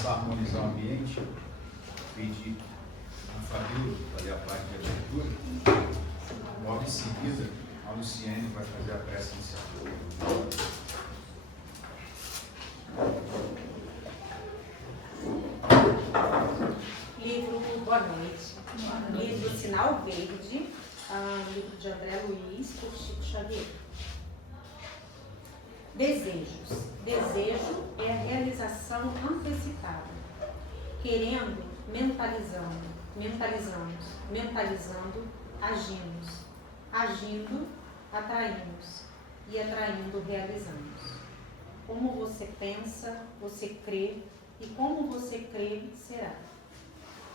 começar a harmonizar o ambiente, pedir a Fabíola para ler a parte de abertura. Logo em seguida, a Luciene vai fazer a prece inicial. Livro, boa noite. Livro Sinal Verde, livro de André Luiz, por Chico Xavier. Desejos. Desejo é a realização antecipada. Querendo, mentalizando, mentalizamos, mentalizando, agimos, agindo, atraímos e atraindo, realizamos. Como você pensa, você crê, e como você crê, será.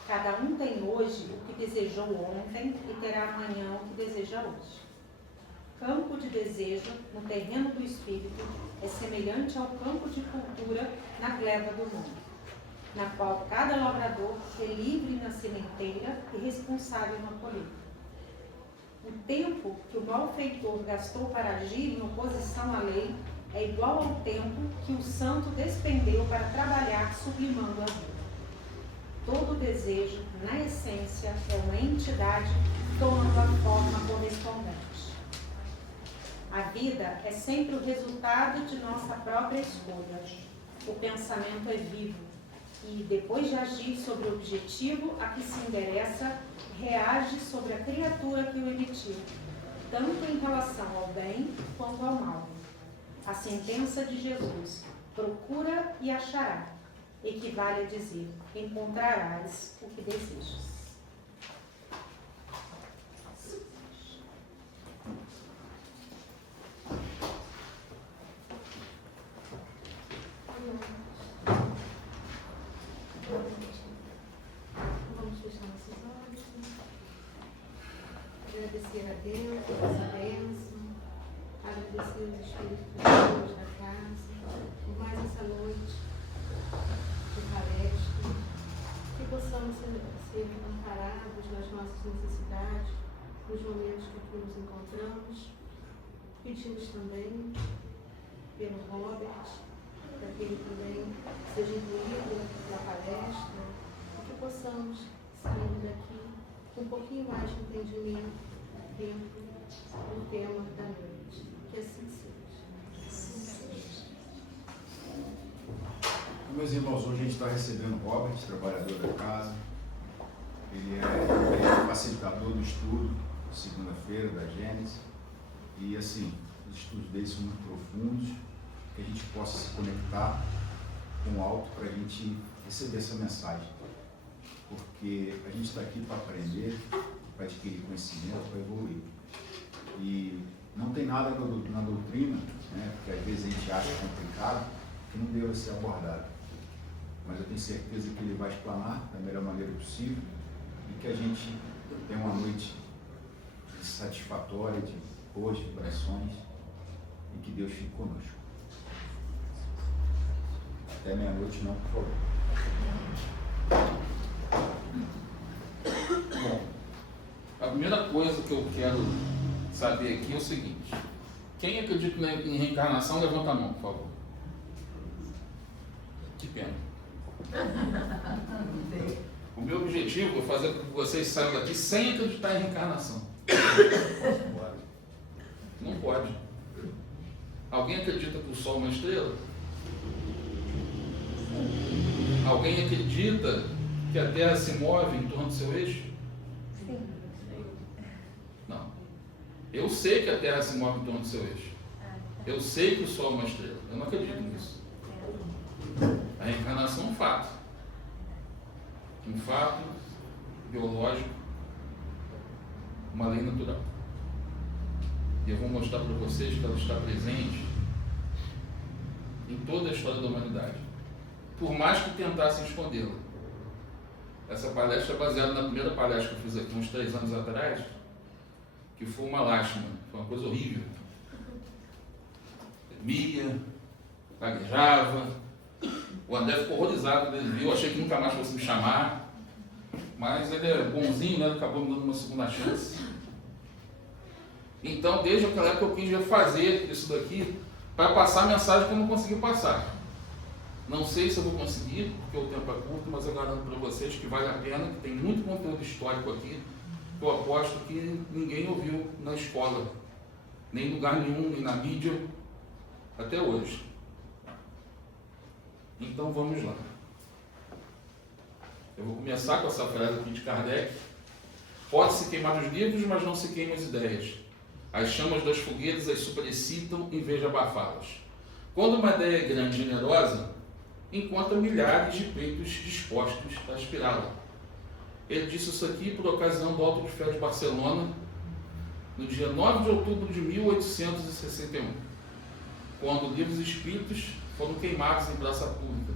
Cada um tem hoje o que desejou ontem e terá amanhã o que deseja hoje. Campo de desejo no terreno do espírito é semelhante ao campo de cultura na gleba do mundo, na qual cada lavrador é livre na sementeira e responsável na colheita. O tempo que o malfeitor gastou para agir em oposição à lei é igual ao tempo que o santo despendeu para trabalhar sublimando a vida. Todo desejo, na essência, é uma entidade tomando a forma correspondente. A vida é sempre o resultado de nossa própria escolha. O pensamento é vivo e, depois de agir sobre o objetivo a que se endereça, reage sobre a criatura que o emitiu, tanto em relação ao bem quanto ao mal. A sentença de Jesus, procura e achará, equivale a dizer, encontrarás o que desejas. Vamos fechar nossos olhos. Agradecer a Deus por essa bênção. Agradecer os Espíritos de Deus da casa por mais essa noite de palestra. Que possamos ser amparados nas nossas necessidades, nos momentos que aqui nos encontramos. Pedimos também pelo Robert, para que ele também seja incluído na palestra, e que possamos sair daqui com um pouquinho mais de entendimento do tema da noite. Que assim seja. Meus irmãos, hoje a gente está recebendo o Robert, trabalhador da casa. Ele é facilitador do estudo, segunda-feira, da Gênesis. E assim, os estudos dele são muito profundos, que a gente possa se conectar com o alto para a gente receber essa mensagem. Porque a gente está aqui para aprender, para adquirir conhecimento, para evoluir. E não tem nada na doutrina, né, porque às vezes a gente acha complicado, que não deva ser abordado. Mas eu tenho certeza que ele vai explanar da melhor maneira possível e que a gente tenha uma noite satisfatória, de boas vibrações e que Deus fique conosco. Até meia-noite não, por favor. Bom, a primeira coisa que eu quero saber aqui é o seguinte: quem acredita em reencarnação, levanta a mão, por favor. Que pena. O meu objetivo é fazer com que vocês saiam daqui sem acreditar em reencarnação. Não pode. Alguém acredita que o Sol é uma estrela? Alguém acredita que a Terra se move em torno do seu eixo? Sim. Não. Eu sei que a Terra se move em torno do seu eixo. Eu sei que o Sol é uma estrela. Eu não acredito nisso. A reencarnação é um fato. Um fato biológico, uma lei natural. E eu vou mostrar para vocês que ela está presente em toda a história da humanidade, por mais que tentassem escondê-la. Essa palestra é baseada na primeira palestra que eu fiz aqui uns 3 anos atrás, que foi uma lástima, foi uma coisa horrível. Mia, gaguejava, o André ficou horrorizado quando ele viu, eu achei que nunca mais fosse me chamar, mas ele é bonzinho, né? Ele acabou me dando uma segunda chance. Então, desde aquela época eu quis fazer isso daqui para passar a mensagem que eu não consegui passar. Não sei se eu vou conseguir, porque o tempo é curto, mas eu garanto para vocês que vale a pena, que tem muito conteúdo histórico aqui, que eu aposto que ninguém ouviu na escola, nem em lugar nenhum, nem na mídia, até hoje. Então vamos lá. Eu vou começar com essa frase aqui de Kardec. Pode-se queimar os livros, mas não se queimam as ideias. As chamas das fogueiras as superexcitam em vez de abafá-las. Quando uma ideia é grande e generosa, encontra milhares de peitos dispostos a aspirá-la. Ele disse isso aqui por ocasião do Auto de Fé de Barcelona, no dia 9 de outubro de 1861, quando livros espíritos foram queimados em praça pública,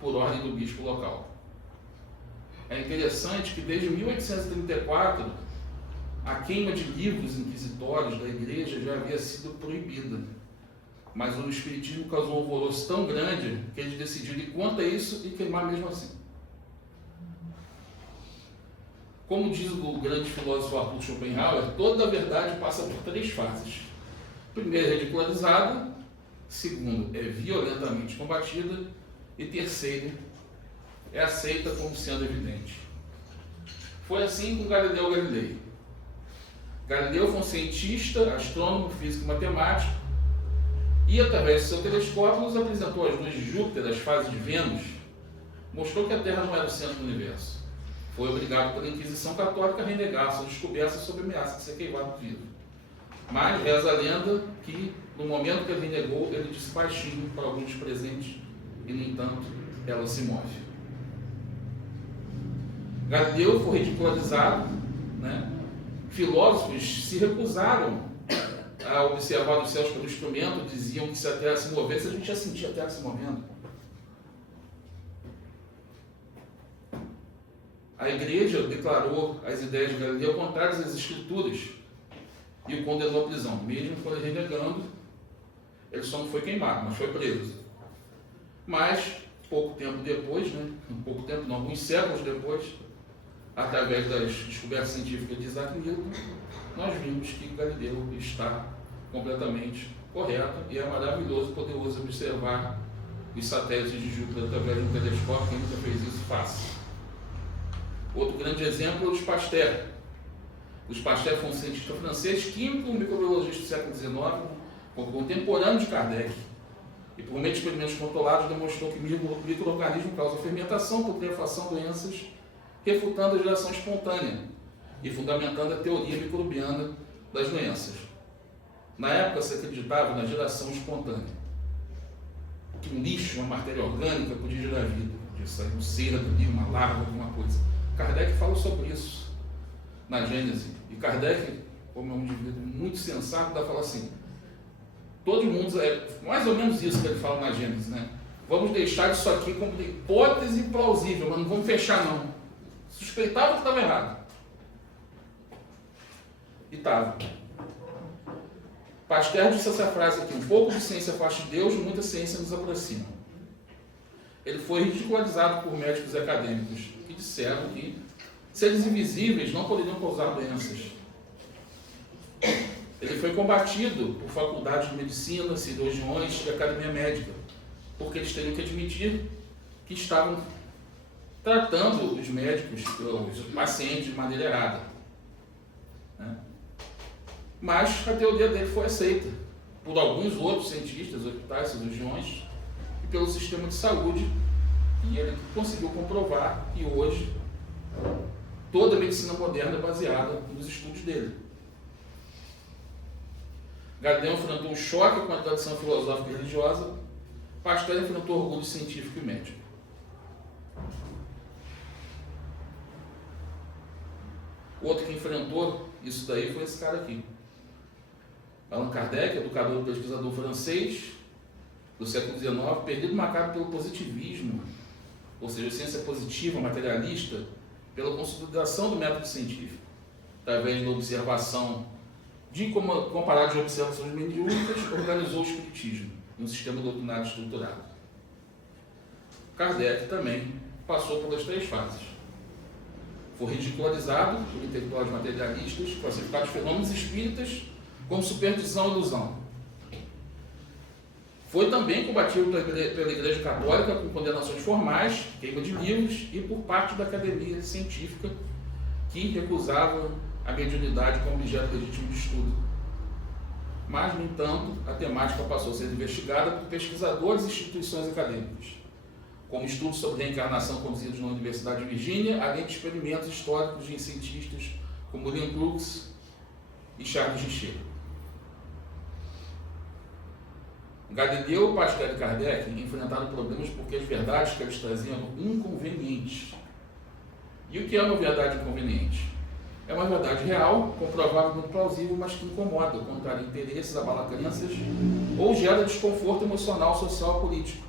por ordem do bispo local. É interessante que desde 1834, a queima de livros inquisitórios da igreja já havia sido proibida. Mas o Espiritismo causou um alvoroço tão grande que eles decidiram ir contra isso e queimar mesmo assim. Como diz o grande filósofo Arthur Schopenhauer, toda a verdade passa por 3 fases. Primeiro, é ridicularizada. Segundo, é violentamente combatida. E terceiro, é aceita como sendo evidente. Foi assim com Galileu Galilei. Galileu foi um cientista, astrônomo, físico e matemático, e através do seu telescópio nos apresentou as luzes de Júpiter, as fases de Vênus, mostrou que a Terra não era o centro do universo. Foi obrigado pela Inquisição Católica a renegar sua descoberta sob ameaça de ser queimado vivo. Mas reza a lenda que, no momento que ele renegou, ele disse baixinho para alguns presentes, e, no entanto, ela se move. Galileu foi ridicularizado, né? Filósofos se recusaram a observar os céus pelo instrumento, diziam que se a Terra se movesse, a gente já sentia a Terra se movendo. A igreja declarou as ideias de Galileu contrárias às escrituras e o condenou à prisão. Mesmo quando ele renegando, ele só não foi queimado, mas foi preso. Mas, pouco tempo depois, pouco tempo não, alguns séculos depois, através das descobertas científicas de Isaac Newton, nós vimos que Galileu está completamente correto e é maravilhoso, poderoso observar os satélites de Júpiter através de um telescópio. Quem nunca fez isso, faça. Outro grande exemplo é o Louis Pasteur. Louis Pasteur foi um cientista francês, químico, microbiologista do século XIX, contemporâneo de Kardec. E por meio de experimentos controlados demonstrou que o micro-organismo causa fermentação, putrefação, doenças, refutando a geração espontânea e fundamentando a teoria microbiana das doenças. Na época se acreditava na geração espontânea, que um lixo, uma matéria orgânica podia gerar vida, podia sair um ser dali, uma larva, alguma coisa. Kardec fala sobre isso na Gênese, e Kardec, como é um indivíduo muito sensato, dá para falar assim: todo mundo, é mais ou menos isso que ele fala na Gênese, né? Vamos deixar isso aqui como hipótese plausível, mas não vamos fechar não. Suspeitava que estava errado. E estava. Pasteur disse essa frase aqui: um pouco de ciência afasta de Deus, muita ciência nos aproxima. Ele foi ridicularizado por médicos e acadêmicos que disseram que seres invisíveis não poderiam causar doenças. Ele foi combatido por faculdades de medicina, cirurgiões e academia médica, porque eles teriam que admitir que estavam tratando os médicos, os pacientes de maneira errada. Né? Mas a teoria dele foi aceita por alguns outros cientistas, hospitais, cirurgiões e pelo sistema de saúde, e ele conseguiu comprovar que hoje toda a medicina moderna é baseada nos estudos dele. Galileu enfrentou um choque com a tradição filosófica e religiosa. Pasteur enfrentou orgulho científico e médico. O outro que enfrentou isso daí foi esse cara aqui. Allan Kardec, educador e pesquisador francês do século XIX, perdido marcado pelo positivismo, ou seja, ciência positiva, materialista, pela consolidação do método científico, através da observação comparado de observações mediúnicas, organizou o espiritismo em um sistema doutrinário estruturado. Kardec também passou pelas 3 fases. Foi ridicularizado por intelectuais materialistas, classificados fenômenos espíritas como superstição e ilusão. Foi também combatido pela Igreja Católica com condenações formais, queima de livros, e por parte da academia científica, que recusava a mediunidade como objeto legítimo de estudo. Mas, no entanto, a temática passou a ser investigada por pesquisadores e instituições acadêmicas, como estudos sobre reencarnação conduzidos na Universidade de Virgínia, além de experimentos históricos de cientistas como William Crookes e Charles Richer. Galileu, Pascal e Kardec enfrentaram problemas porque as verdades que eles traziam eram inconvenientes. E o que é uma verdade inconveniente? É uma verdade real, comprovável e plausível, mas que incomoda, contraria interesses, abala crenças ou gera desconforto emocional, social ou político.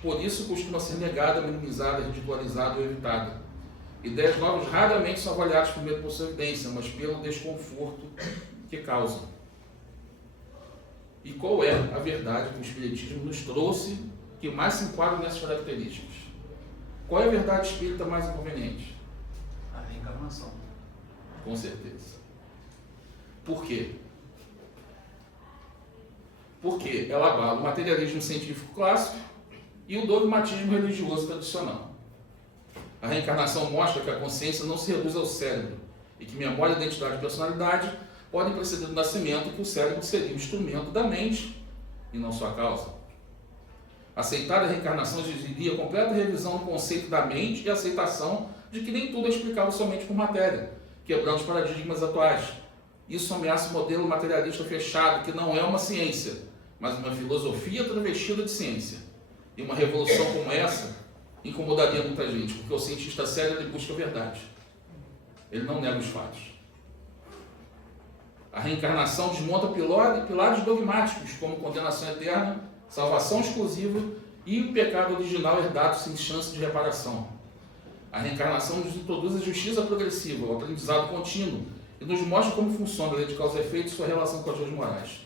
Por isso costuma ser negada, minimizada, ridicularizada ou evitada. Ideias novas raramente são avaliadas primeiro por sua evidência, mas pelo desconforto que causam. E qual é a verdade que o Espiritismo nos trouxe que mais se enquadra nessas características? Qual é a verdade espírita mais inconveniente? A reencarnação. Com certeza. Por quê? Porque ela abala o materialismo científico clássico e o dogmatismo religioso tradicional. A reencarnação mostra que a consciência não se reduz ao cérebro e que memória, identidade e personalidade podem preceder do nascimento, que o cérebro seria o instrumento da mente e não sua causa. Aceitar a reencarnação exigiria completa revisão do conceito da mente e aceitação de que nem tudo é explicável somente por matéria, quebrando os paradigmas atuais. Isso ameaça o modelo materialista fechado, que não é uma ciência, mas uma filosofia travestida de ciência. E uma revolução como essa incomodaria muita gente, porque o cientista sério ele busca a verdade. Ele não nega os fatos. A reencarnação desmonta pilares dogmáticos, como condenação eterna, salvação exclusiva e o pecado original herdado sem chance de reparação. A reencarnação nos introduz a justiça progressiva, o aprendizado contínuo, e nos mostra como funciona a lei de causa e efeito e sua relação com as leis morais.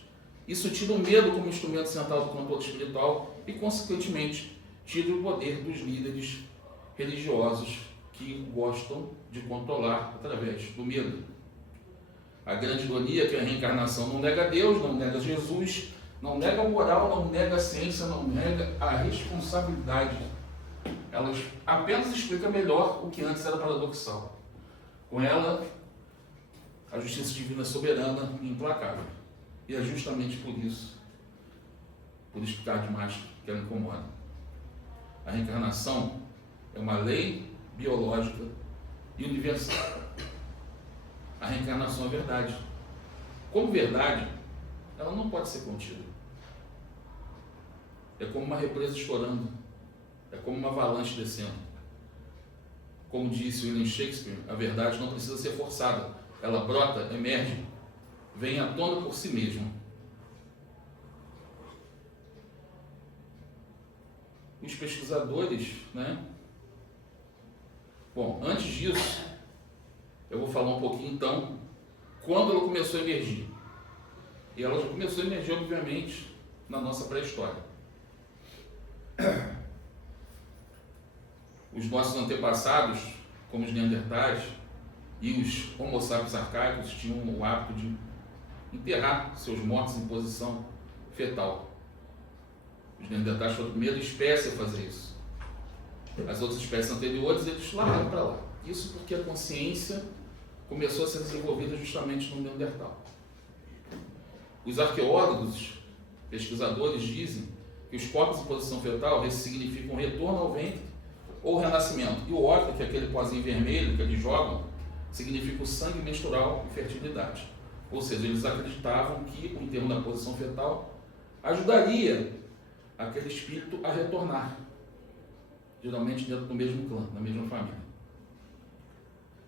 Isso tira o medo como instrumento central do controle espiritual e, consequentemente, tira o poder dos líderes religiosos que gostam de controlar através do medo. A grande ironia é que a reencarnação não nega Deus, não nega Jesus, não nega a moral, não nega a ciência, não nega a responsabilidade. Ela apenas explica melhor o que antes era paradoxal. Com ela, a justiça divina é soberana e implacável. E é justamente por isso, por explicar demais, que ela incomoda. A reencarnação é uma lei biológica e universal. A reencarnação é verdade. Como verdade, ela não pode ser contida. É como uma represa estourando. É como uma avalanche descendo. Como disse William Shakespeare, a verdade não precisa ser forçada. Ela brota, emerge, vem à tona por si mesma. Os pesquisadores, Bom, antes disso, eu vou falar um pouquinho, então, quando ela começou a emergir. E ela já começou a emergir, obviamente, na nossa pré-história. Os nossos antepassados, como os neandertais e os homo sapiens arcaicos, tinham o hábito de enterrar seus mortos em posição fetal. Os neandertais foram a primeira espécie a fazer isso. As outras espécies anteriores, eles largaram para lá. Isso porque a consciência começou a ser desenvolvida justamente no Neandertal. Os arqueólogos, pesquisadores, dizem que os corpos em posição fetal significam retorno ao ventre ou renascimento. E o óculo, que é aquele pozinho vermelho que eles jogam, significa o sangue menstrual e fertilidade. Ou seja, eles acreditavam que o enterro na posição fetal ajudaria aquele espírito a retornar, geralmente dentro do mesmo clã, da mesma família.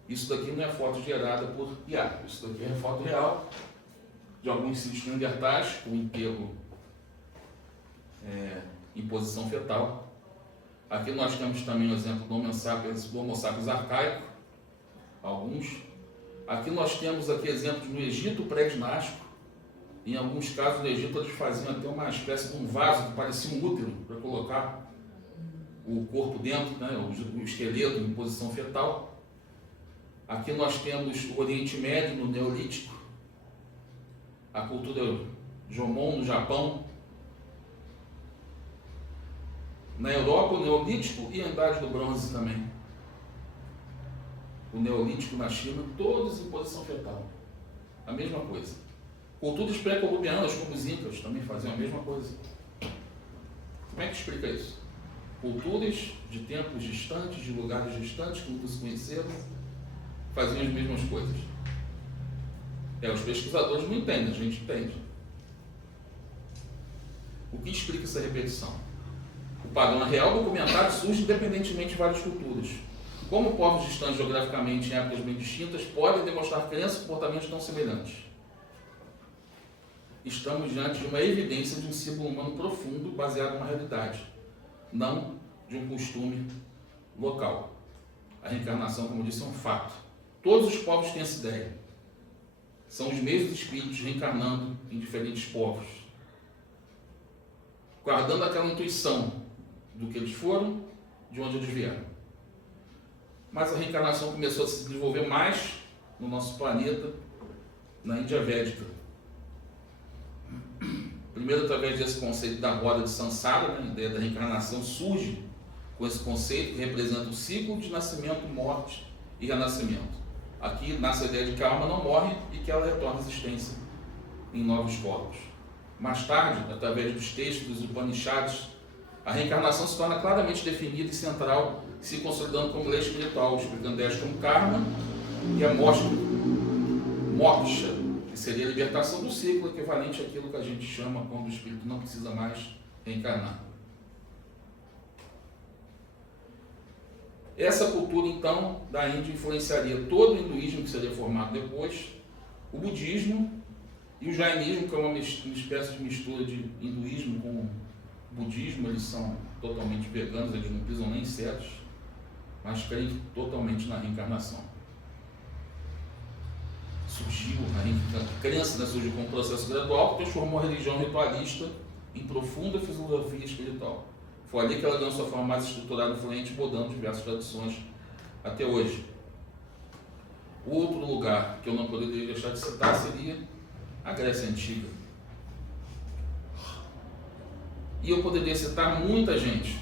Isso daqui não é foto gerada por IA, isso daqui é foto real de alguns sítios neandertais com enterro em posição fetal. Aqui nós temos também o exemplo do Homo sapiens arcaico, alguns. Aqui nós temos exemplos no Egito pré-dinástico. Em alguns casos no Egito eles faziam até uma espécie de um vaso que parecia um útero para colocar o corpo dentro, o esqueleto em posição fetal. Aqui nós temos o Oriente Médio no Neolítico, a cultura Jomon no Japão, Na Europa, o Neolítico e a Idade do Bronze também. O Neolítico na China, todos em posição fetal. A mesma coisa. Culturas pré-columbianas, como os Incas, também faziam a mesma coisa. Como é que explica isso? Culturas de tempos distantes, de lugares distantes, que nunca se conheceram, faziam as mesmas coisas. Os pesquisadores não entendem, a gente entende. O que explica essa repetição? O padrão real documentado surge independentemente de várias culturas. Como povos distantes geograficamente em épocas bem distintas podem demonstrar crenças e comportamentos tão semelhantes? Estamos diante de uma evidência de um símbolo humano profundo baseado numa realidade, não de um costume local. A reencarnação, como eu disse, é um fato. Todos os povos têm essa ideia. São os mesmos espíritos reencarnando em diferentes povos, guardando aquela intuição do que eles foram, de onde eles vieram. Mas a reencarnação começou a se desenvolver mais no nosso planeta, na Índia Védica. Primeiro, através desse conceito da roda de Sansara, a ideia da reencarnação surge com esse conceito que representa o ciclo de nascimento, morte e renascimento. Aqui nasce a ideia de que a alma não morre e que ela retorna à existência em novos corpos. Mais tarde, através dos textos dos Upanishads, a reencarnação se torna claramente definida e central, se consolidando como lei espiritual, explicando elas como karma e a moksha, que seria a libertação do ciclo, equivalente àquilo que a gente chama quando o espírito não precisa mais reencarnar. Essa cultura, então, da Índia influenciaria todo o hinduísmo que seria formado depois, o budismo e o jainismo, que é uma espécie de mistura de hinduísmo com budismo. Eles são totalmente veganos, eles não pisam nem insetos, mas creem totalmente na reencarnação. A crença surgiu como um processo gradual que transformou a religião ritualista em profunda filosofia espiritual. Foi ali que ela ganhou sua forma mais estruturada e fluente, mudando diversas tradições até hoje. O outro lugar que eu não poderia deixar de citar seria a Grécia Antiga. E eu poderia citar muita gente,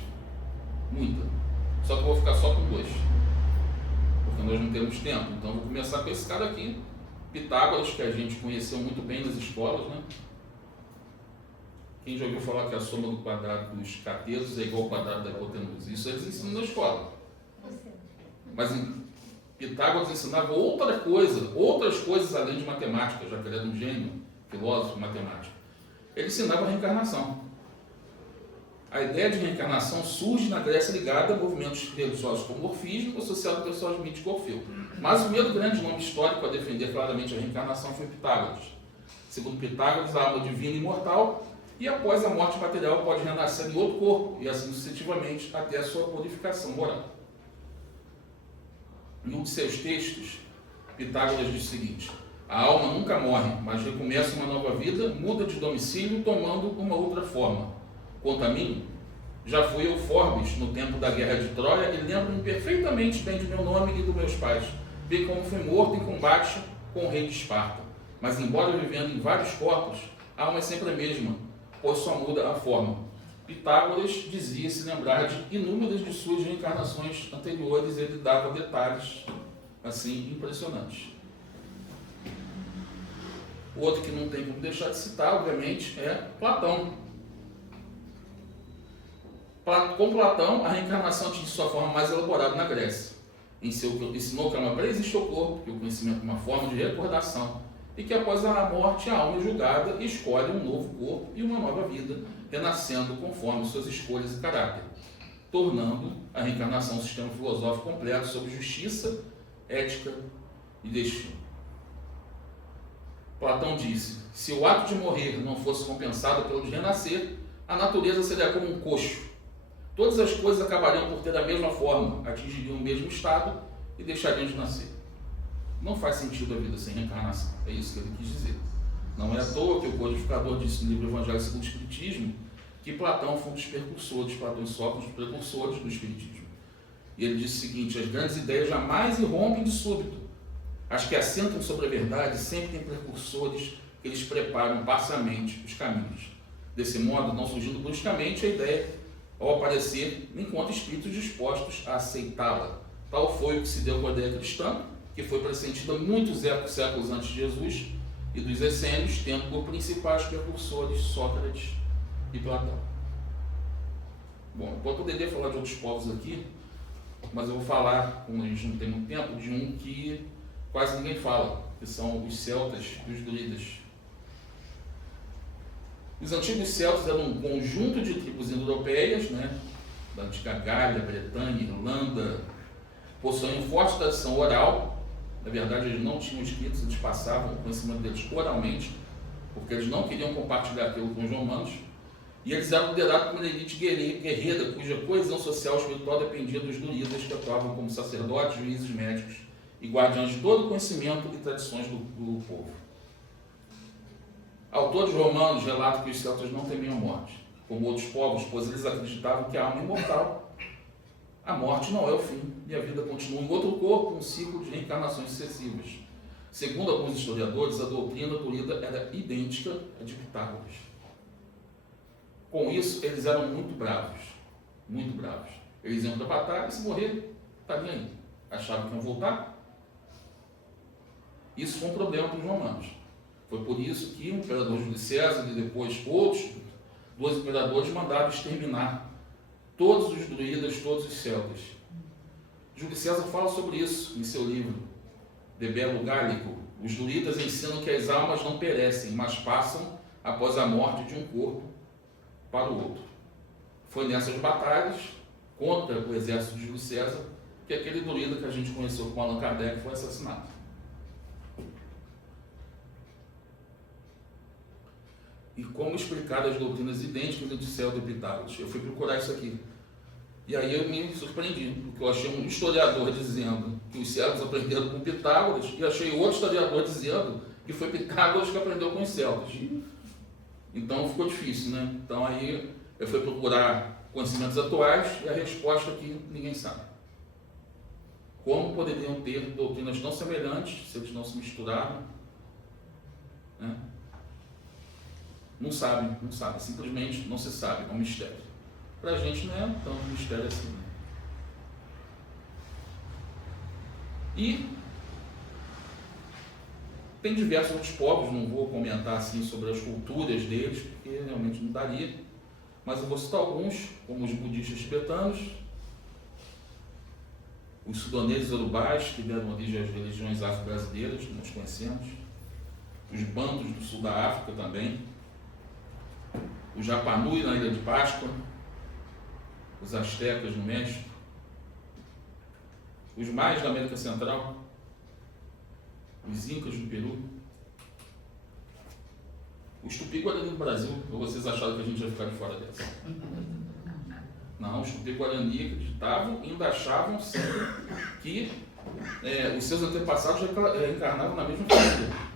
muita, só que eu vou ficar só com dois, porque nós não temos tempo. Então eu vou começar com esse cara aqui, Pitágoras, que a gente conheceu muito bem nas escolas, né? Quem já ouviu falar que a soma do quadrado dos catetos é igual ao quadrado da hipotenusa? Isso eles ensinam na escola. Mas Pitágoras ensinava outras coisas além de matemática, já que ele era um gênio, filósofo, matemático. Ele ensinava a reencarnação. A ideia de reencarnação surge na Grécia ligada a movimentos religiosos como o orfismo, associado ao personagem mítico Orfeu. Mas o primeiro grande nome histórico a defender claramente a reencarnação foi Pitágoras. Segundo Pitágoras, a alma divina e imortal, e após a morte material pode renascer em outro corpo, e assim sucessivamente até a sua purificação moral. Em um de seus textos, Pitágoras diz o seguinte: a alma nunca morre, mas recomeça uma nova vida, muda de domicílio, tomando uma outra forma. Quanto a mim, já fui eu Forbes no tempo da guerra de Troia e lembro-me perfeitamente bem de meu nome e dos meus pais, bem como fui morto em combate com o rei de Esparta. Mas embora vivendo em vários corpos, a alma é sempre a mesma, pois só muda a forma. Pitágoras dizia se lembrar de inúmeras de suas reencarnações anteriores, ele dava detalhes assim impressionantes. O outro que não tem como deixar de citar, obviamente, é Platão. Com Platão, a reencarnação atinge sua forma mais elaborada na Grécia. Ensinou que a alma pré-existe ao corpo, que o conhecimento é uma forma de recordação, e que após a morte a alma é julgada e escolhe um novo corpo e uma nova vida, renascendo conforme suas escolhas e caráter, tornando a reencarnação um sistema filosófico completo sobre justiça, ética e destino. Platão disse: se o ato de morrer não fosse compensado pelo de renascer, a natureza seria como um coxo. Todas as coisas acabariam por ter a mesma forma, atingiriam o mesmo estado e deixariam de nascer. Não faz sentido a vida sem reencarnação, é isso que ele quis dizer. Não é à toa que o codificador disse no livro Evangelho segundo o Espiritismo que Platão foi um dos precursores, Platão e Sócrates, dos precursores do Espiritismo. E ele disse o seguinte: as grandes ideias jamais irrompem de súbito. As que assentam sobre a verdade sempre têm precursores que eles preparam parcialmente os caminhos. Desse modo, não surgindo bruscamente, a ideia ao aparecer, enquanto espíritos dispostos a aceitá-la. Tal foi o que se deu com a ideia cristã, que foi pressentida muitos séculos antes de Jesus e dos essênios, tendo por principais precursores Sócrates e Platão. Bom, eu poderia falar de outros povos aqui, mas eu vou falar, como a gente não tem muito tempo, de um que quase ninguém fala, que são os celtas e os druidas. Os antigos celtas eram um conjunto de tribos indo-europeias, né, da antiga Gália, Bretanha, Irlanda, possuíam forte tradição oral. Na verdade, eles não tinham escritos, eles passavam o conhecimento deles oralmente, porque eles não queriam compartilhar aquilo com os romanos. E eles eram liderados como uma elite guerreira, cuja coesão social e espiritual dependia dos druidas, que atuavam como sacerdotes, juízes, médicos e guardiães de todo o conhecimento e tradições do povo. Autores romanos relatam que os celtas não temiam a morte, como outros povos, pois eles acreditavam que a alma é imortal. A morte não é o fim, e a vida continua em outro corpo, um ciclo de reencarnações sucessivas. Segundo alguns historiadores, a doutrina druida era idêntica à de Pitágoras. Com isso, eles eram muito bravos, muito bravos. Eles iam para a batalha e se morrer, tá nem aí. Achavam que iam voltar. Isso foi um problema para os romanos. Foi por isso que o imperador Júlio César e depois outros, 2 imperadores, mandaram exterminar todos os druidas, todos os celtas. Júlio César fala sobre isso em seu livro, De Bello Gallico. Os druidas ensinam que as almas não perecem, mas passam após a morte de um corpo para o outro. Foi nessas batalhas contra o exército de Júlio César que aquele druida que a gente conheceu como Allan Kardec foi assassinado. E como explicar as doutrinas idênticas entre Celta e Pitágoras? Eu fui procurar isso aqui. E aí eu me surpreendi, porque eu achei um historiador dizendo que os celtas aprenderam com Pitágoras e achei outro historiador dizendo que foi Pitágoras que aprendeu com os celtas. Então ficou difícil, né? Então aí eu fui procurar conhecimentos atuais e a resposta aqui ninguém sabe. Como poderiam ter doutrinas tão semelhantes se eles não se misturaram? Né? Não sabe, simplesmente não se sabe, é um mistério. Para a gente não é tão mistério assim. Né? E tem diversos outros povos, não vou comentar assim sobre as culturas deles, porque realmente não daria, mas eu vou citar alguns, como os budistas tibetanos, os sudaneses urubais, que deram origem às religiões afro-brasileiras, que nós conhecemos, os bantos do sul da África também, os Rapanui na Ilha de Páscoa, os astecas no México, os maias da América Central, os incas no Peru, os tupi-guarani no Brasil. Ou vocês acharam que a gente ia ficar de fora dessa? Não, os tupi-guarani acreditavam e ainda achavam sempre que os seus antepassados já encarnavam na mesma família.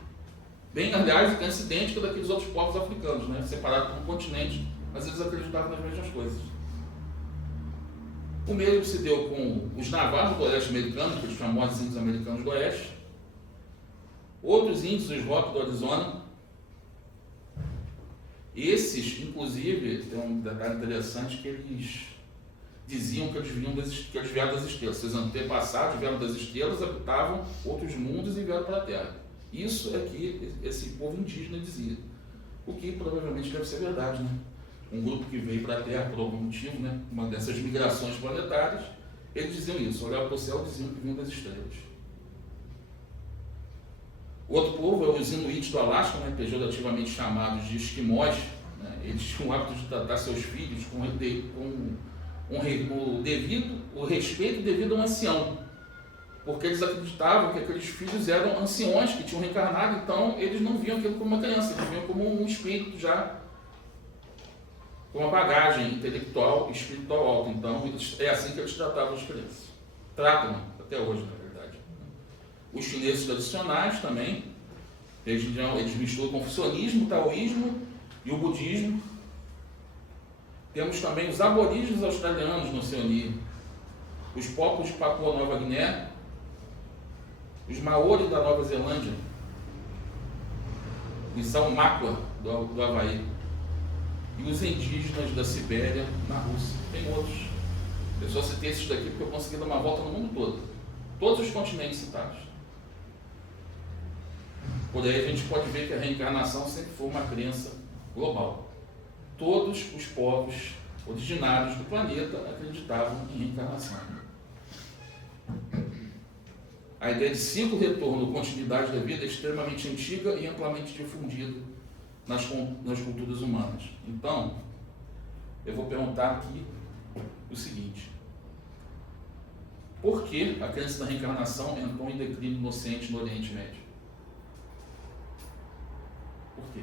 Bem, aliás, é idêntica daqueles outros povos africanos, né? Separados por um continente, mas eles acreditavam nas mesmas coisas. O mesmo se deu com os navarros do oeste americano, aqueles famosos índios americanos do oeste, outros índios, os Hopi do Arizona. Esses, inclusive, tem um detalhe interessante que eles diziam que eles vieram das estrelas. Seus antepassados vieram das estrelas, habitavam outros mundos e vieram para a Terra. Isso é que esse povo indígena dizia. O que provavelmente deve ser verdade, né? Um grupo que veio para a Terra por algum motivo, né? Uma dessas migrações planetárias, eles diziam isso, olhavam para o céu e diziam que vinham das estrelas. Outro povo é os Inuits do Alasca, né? Pejorativamente chamados de esquimós. Né? Eles tinham o hábito de tratar seus filhos com o respeito devido a um ancião. Porque eles acreditavam que aqueles filhos eram anciões que tinham reencarnado, então eles não viam aquilo como uma criança, eles viam como um espírito já com uma bagagem intelectual e espiritual alta. Então é assim que eles tratavam as crianças. Tratam até hoje, na verdade. Os chineses tradicionais também, eles misturam o confucionismo, o taoísmo e o budismo. Temos também os aborígenes australianos na Oceania, os povos de Papua Nova Guiné, os Maori da Nova Zelândia, os Aumakua do Havaí. e os indígenas da Sibéria na Rússia. Tem outros. Eu só citei esses daqui porque eu consegui dar uma volta no mundo todo. Todos os continentes citados. Por aí a gente pode ver que a reencarnação sempre foi uma crença global. Todos os povos originários do planeta acreditavam em reencarnação. A ideia de ciclo, retorno, continuidade da vida é extremamente antiga e amplamente difundida nas culturas humanas. Então, eu vou perguntar aqui o seguinte: por que a crença da reencarnação entrou em declínio inocente no Oriente Médio? Por quê?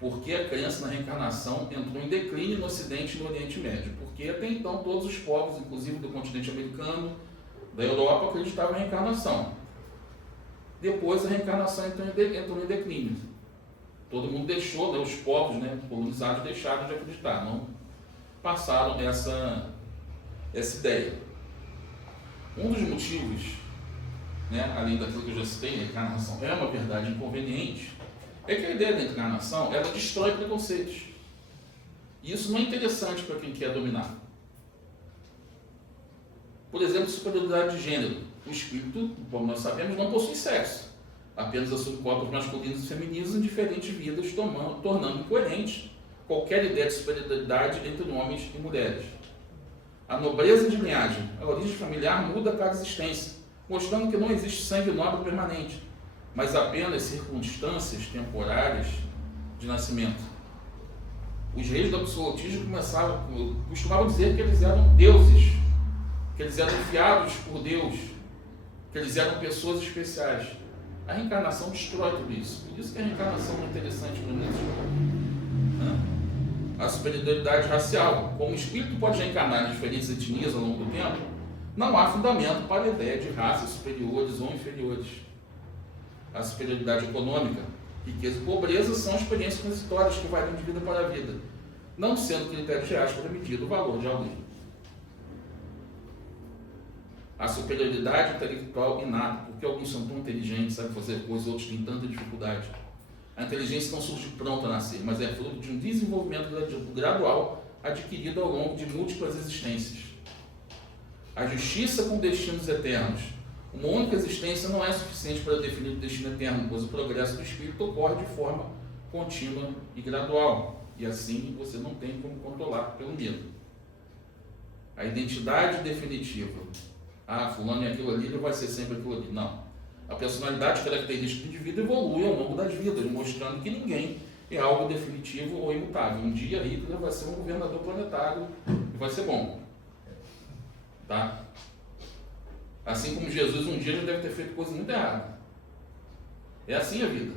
Por que a crença na reencarnação entrou em declínio no Ocidente e no Oriente Médio? Porque até então todos os povos, inclusive do continente americano, da Europa, acreditavam em reencarnação. Depois a reencarnação entrou em declínio. Todo mundo deixou, né, os povos, né, colonizados deixaram de acreditar, não passaram essa ideia. Um dos motivos, né, além daquilo que eu já citei, a reencarnação é uma verdade inconveniente, é que a ideia da encarnação, ela destrói preconceitos. E isso não é interessante para quem quer dominar. Por exemplo, superioridade de gênero. O espírito, como nós sabemos, não possui sexo. Apenas assume corpos masculinos e femininos em diferentes vidas, tornando incoerente qualquer ideia de superioridade entre homens e mulheres. A nobreza de linhagem, a origem familiar muda a cada existência, mostrando que não existe sangue nobre permanente, mas apenas circunstâncias temporárias de nascimento. Os reis do absolutismo costumavam dizer que eles eram deuses, que eles eram enviados por Deus, que eles eram pessoas especiais. A reencarnação destrói tudo isso. Por isso que a reencarnação é interessante para nós. A superioridade racial. Como o espírito pode reencarnar em diferentes etnias ao longo do tempo, não há fundamento para a ideia de raças superiores ou inferiores. A superioridade econômica, riqueza e pobreza são experiências transitórias que variam de vida para vida, não sendo critérios reais para medir o valor de alguém. A superioridade intelectual inata, porque alguns são tão inteligentes, sabem fazer coisas, outros têm tanta dificuldade. A inteligência não surge pronta a nascer, mas é fruto de um desenvolvimento gradual adquirido ao longo de múltiplas existências. A justiça com destinos eternos. Uma única existência não é suficiente para definir o destino eterno, pois o progresso do espírito ocorre de forma contínua e gradual, e assim você não tem como controlar pelo medo. A identidade definitiva. Fulano é aquilo ali, ele vai ser sempre aquilo ali. Não. A personalidade característica do indivíduo evolui ao longo das vidas, mostrando que ninguém é algo definitivo ou imutável. Um dia Hitler vai ser um governador planetário e vai ser bom. Tá? Assim como Jesus um dia já deve ter feito coisa muito errada. É assim a vida.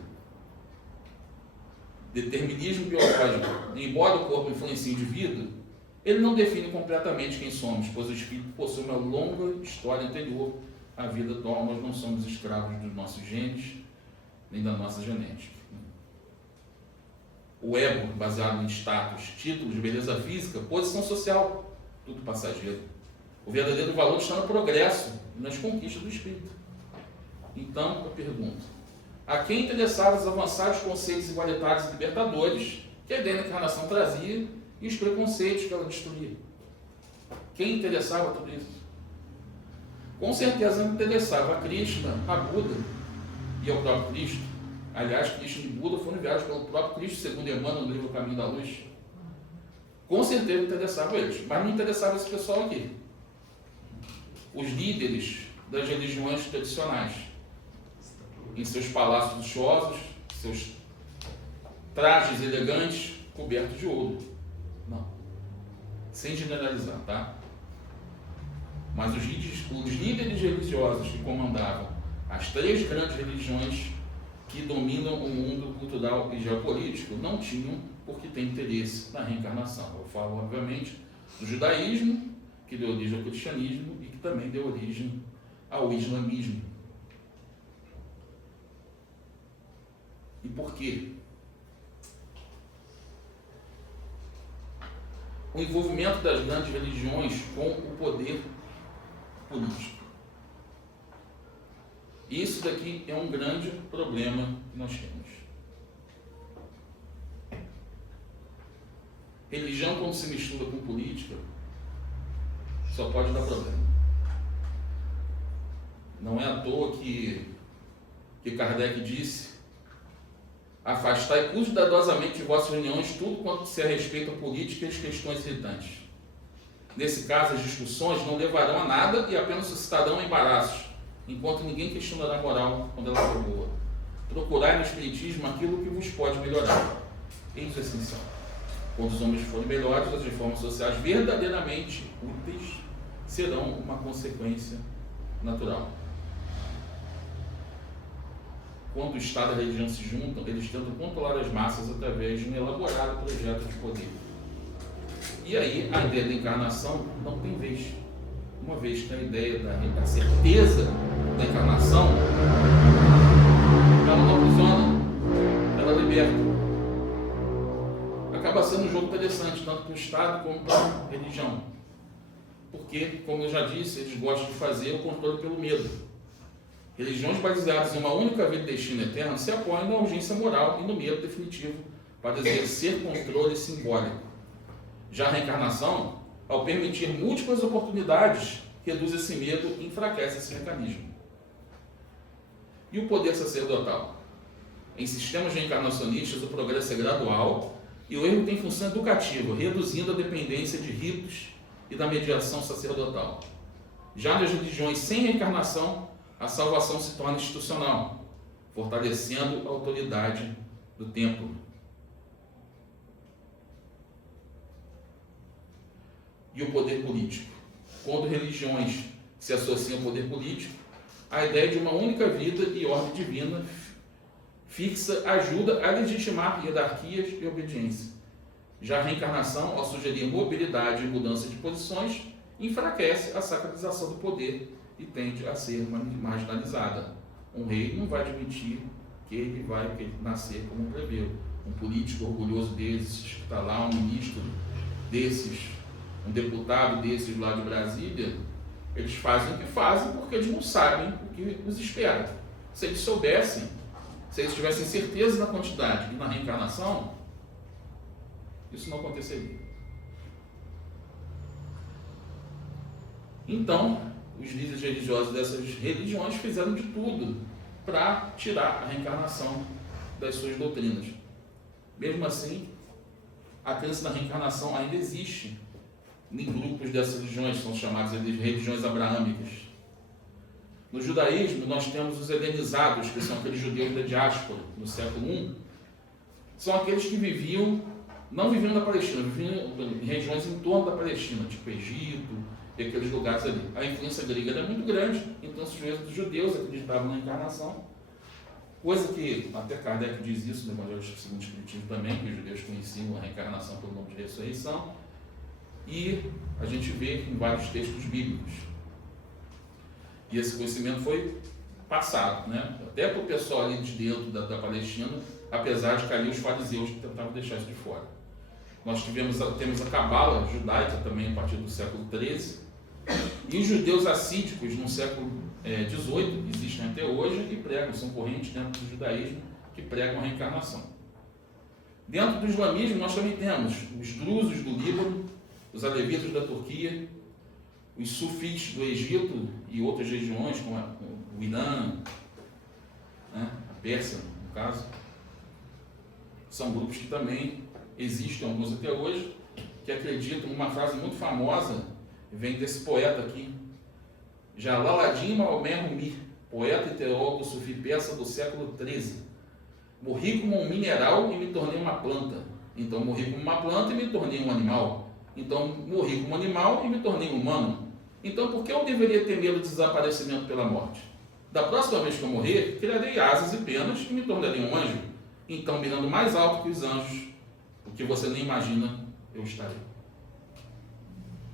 Determinismo biológico. Embora o corpo influencie o indivíduo, ele não define completamente quem somos, pois o espírito possui uma longa história anterior à vida atual. Nós não somos escravos dos nossos genes, nem da nossa genética. O ego, baseado em status, títulos, beleza física, posição social, tudo passageiro. O verdadeiro valor está no progresso e nas conquistas do espírito. Então, eu pergunto, a quem interessavam os avançados conceitos igualitários e libertadores que a ideia da encarnação trazia e os preconceitos que ela destruía? Quem interessava tudo isso? Com certeza não interessava a Krishna, a Buda e ao próprio Cristo. Aliás, Krishna e Buda foram enviados pelo próprio Cristo, segundo Emmanuel no livro Caminho da Luz. Com certeza interessava eles, mas não interessava esse pessoal aqui. Os líderes das religiões tradicionais, em seus palácios luxuosos, seus trajes elegantes, cobertos de ouro. Não. Sem generalizar, tá? Mas os líderes religiosos que comandavam as 3 grandes religiões que dominam o mundo cultural e geopolítico não tinham porque tem interesse na reencarnação. Eu falo, obviamente, do judaísmo, que deu origem ao cristianismo e que também deu origem ao islamismo. E por quê? O envolvimento das grandes religiões com o poder político. Isso daqui é um grande problema que nós temos. Religião, quando se mistura com política, só pode dar problema. Não é à toa que Kardec disse: afastai cuidadosamente de vossas reuniões tudo quanto se a respeito a política e as questões irritantes. Nesse caso, as discussões não levarão a nada e apenas suscitarão embaraços, enquanto ninguém questionará a moral quando ela for boa. Procurai no Espiritismo aquilo que vos pode melhorar. Isso é essencial. Quando os homens forem melhores, as reformas sociais verdadeiramente úteis serão uma consequência natural. Quando o Estado e a religião se juntam, eles tentam controlar as massas através de um elaborado projeto de poder. E aí, a ideia da encarnação não tem vez. Uma vez que a ideia da certeza da encarnação, ela não aprisiona, ela liberta. Acaba sendo um jogo interessante, tanto para o Estado como para a religião. Porque, como eu já disse, eles gostam de fazer o controle pelo medo. Religiões baseadas em uma única vida e destino eterno se apoiam na urgência moral e no medo definitivo para exercer controle simbólico. Já a reencarnação, ao permitir múltiplas oportunidades, reduz esse medo e enfraquece esse mecanismo. E o poder sacerdotal? Em sistemas reencarnacionistas, o progresso é gradual e o erro tem função educativa, reduzindo a dependência de ritos e da mediação sacerdotal. Já nas religiões sem reencarnação, a salvação se torna institucional, fortalecendo a autoridade do templo. E o poder político? Quando religiões se associam ao poder político, a ideia de uma única vida e ordem divina fixa ajuda a legitimar hierarquias e obediência. Já a reencarnação, ao sugerir mobilidade e mudança de posições, enfraquece a sacralização do poder e tende a ser marginalizada. Um rei não vai admitir que ele vai nascer como um plebeu. Um político orgulhoso desses, que está lá, um ministro desses, um deputado desses lá de Brasília, eles fazem o que fazem porque eles não sabem o que os espera. Se eles soubessem, se eles tivessem certeza na quantidade e na reencarnação, isso não aconteceria. Então, os líderes religiosos dessas religiões fizeram de tudo para tirar a reencarnação das suas doutrinas. Mesmo assim, a crença na reencarnação ainda existe em grupos dessas religiões, são chamadas de religiões abraâmicas. No judaísmo, nós temos os helenizados, que são aqueles judeus da diáspora, no século I. São aqueles que não viviam na Palestina, viviam em regiões em torno da Palestina, tipo Egito, e aqueles lugares ali. A influência grega era muito grande, então os judeus acreditavam na encarnação, coisa que até Kardec diz isso no Evangelho segundo o Espiritismo também, que os judeus conheciam a reencarnação pelo nome de ressurreição, e a gente vê em vários textos bíblicos. E esse conhecimento foi passado, né? Até para o pessoal ali de dentro da Palestina, apesar de que ali os fariseus tentavam deixar isso de fora. Nós temos a Cabala judaica também a partir do século XIII, e os judeus assídicos no século XVIII existem até hoje e pregam, são correntes dentro do judaísmo que pregam a reencarnação. Dentro do islamismo nós também temos os drusos do Líbano, os alevitas da Turquia, os sufis do Egito e outras regiões, como o Irã, né, a Pérsia, no caso, são grupos que também existem, alguns até hoje, que acreditam numa frase muito famosa, vem desse poeta aqui, Jalaluddin Mahomed Rumi, poeta e teólogo sufi persa do século XIII. Morri como um mineral e me tornei uma planta. Então morri como uma planta e me tornei um animal. Então morri como animal e me tornei humano. Então por que eu deveria ter medo de desaparecimento pela morte? Da próxima vez que eu morrer, criarei asas e penas e me tornarei um anjo. Então, mirando mais alto que os anjos, o que você nem imagina, eu estarei.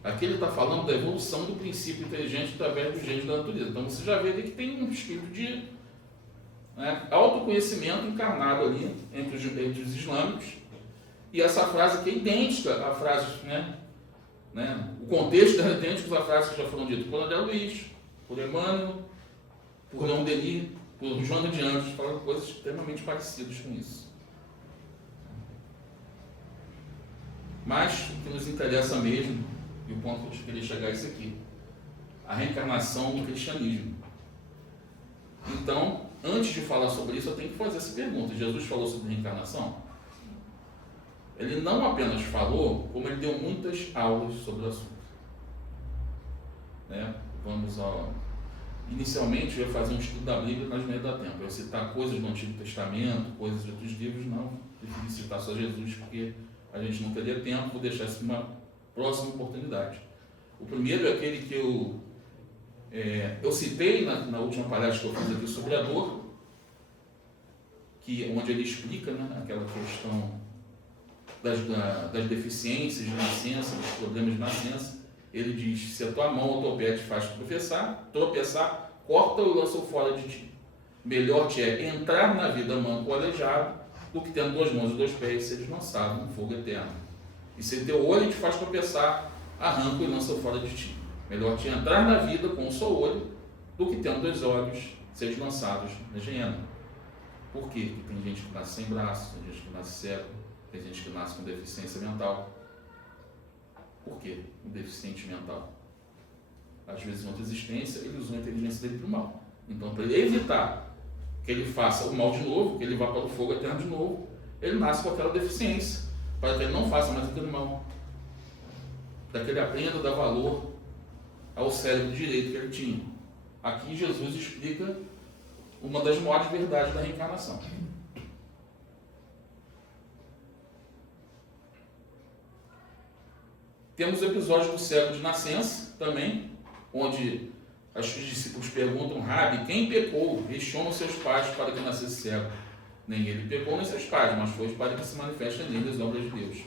Aqui ele está falando da evolução do princípio inteligente através dos genes da natureza. Então você já vê ali que tem um espírito de autoconhecimento encarnado ali entre os islâmicos. E essa frase aqui é idêntica à frase, o contexto é idêntico às frases que já foram ditas por André Luiz, por Emmanuel, por Leon Denis, por Joana de Anjos, falando coisas extremamente parecidas com isso. Mas o que nos interessa mesmo, e o ponto que eu queria chegar é esse aqui: a reencarnação no cristianismo. Então, antes de falar sobre isso, eu tenho que fazer essa pergunta. Jesus falou sobre reencarnação? Ele não apenas falou, como ele deu muitas aulas sobre o assunto. Né? Inicialmente eu ia fazer um estudo da Bíblia, mas não ia dar tempo. Eu ia citar coisas do Antigo Testamento, coisas de outros livros, não. Preferi citar só Jesus, porque a gente não teria tempo, vou deixar isso para uma próxima oportunidade. O primeiro é aquele que eu citei na última palestra que eu fiz aqui sobre a dor, onde ele explica, né, aquela questão das deficiências de nascença, dos problemas de nascença. Ele diz: se a tua mão ou teu pé te faz tropeçar, corta-o e lança-o fora de ti. Melhor te é entrar na vida manco ou aleijado do que tendo 2 mãos e 2 pés seres lançado no fogo eterno. E se teu olho te faz tropeçar, arranca-o e lança-o fora de ti. Melhor te entrar na vida com um só olho do que tendo 2 olhos seres lançados na geena. Por quê? Porque tem gente que nasce sem braço, tem gente que nasce cego, tem gente que nasce com deficiência mental. Por quê? Um deficiente mental. Às vezes, em outra existência, ele usou a inteligência dele para o mal. Então, para ele evitar que ele faça o mal de novo, que ele vá para o fogo eterno de novo, ele nasce com aquela deficiência, para que ele não faça mais aquele mal. Para que ele aprenda a dar valor ao cérebro direito que ele tinha. Aqui, Jesus explica uma das maiores verdades da reencarnação. Temos o episódio do cego de nascença também, onde os discípulos perguntam: Rabi, quem pecou? Questionam seus pais para que nascesse cego. Nem ele pecou, nem seus pais, mas foi para que se manifestem nele as obras de Deus.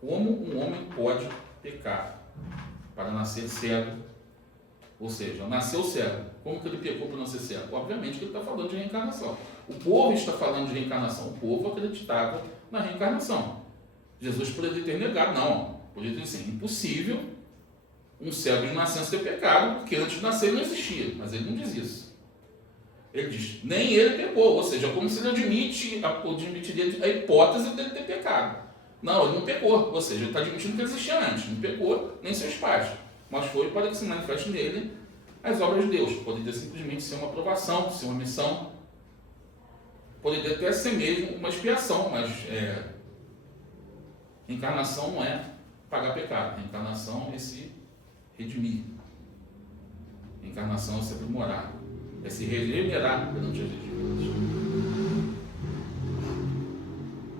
Como um homem pode pecar para nascer cego? Ou seja, nasceu cego. Como que ele pecou para nascer cego? Obviamente que ele está falando de reencarnação. O povo está falando de reencarnação. O povo acreditava na reencarnação. Jesus poderia ter negado. Não. Podia dizer assim: impossível um cego de nascença ter pecado, porque antes de nascer ele não existia. Mas ele não diz isso. Ele diz: nem ele pecou, ou seja, como se ele admitiria a hipótese dele ter pecado. Não, ele não pecou, ou seja, ele está admitindo que ele existia antes, não pecou nem seus pais, mas foi para que se manifeste nele as obras de Deus. Poderia simplesmente ser uma aprovação, ser uma missão, poderia até ser mesmo uma expiação, mas reencarnação não é pagar pecado. Reencarnação é se redimir. Reencarnação é se aprimorar. É se regenerar perante as leis divinas.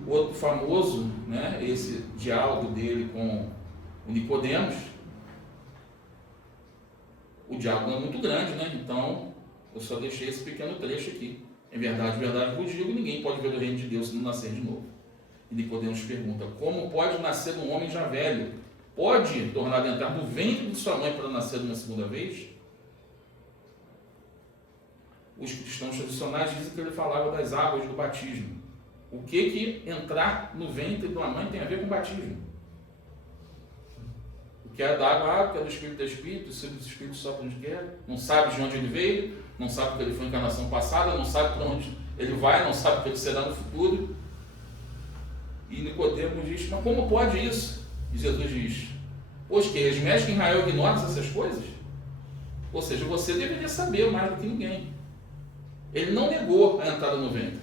Outro famoso, né, esse diálogo dele com o Nicodemos. O diálogo é muito grande, né? Então eu só deixei esse pequeno trecho aqui. Em verdade, vos digo, ninguém pode ver o reino de Deus se não nascer de novo. E Nicodemos pergunta: como pode nascer um homem já velho? Pode tornar a entrar no ventre de sua mãe para nascer uma segunda vez? Os cristãos tradicionais dizem que ele falava das águas do batismo. O que entrar no ventre de uma mãe tem a ver com batismo? O que é da água, o que é do Espírito é Espírito, o Espírito do Espírito só para onde quer, não sabe de onde ele veio, não sabe que ele foi em encarnação passada, não sabe para onde ele vai, não sabe o que ele será no futuro. E Nicodemos diz: mas como pode isso? E Jesus diz: pois que os mestres em Israel ignoram essas coisas? Ou seja, você deveria saber mais do que ninguém. Ele não negou a entrada no ventre.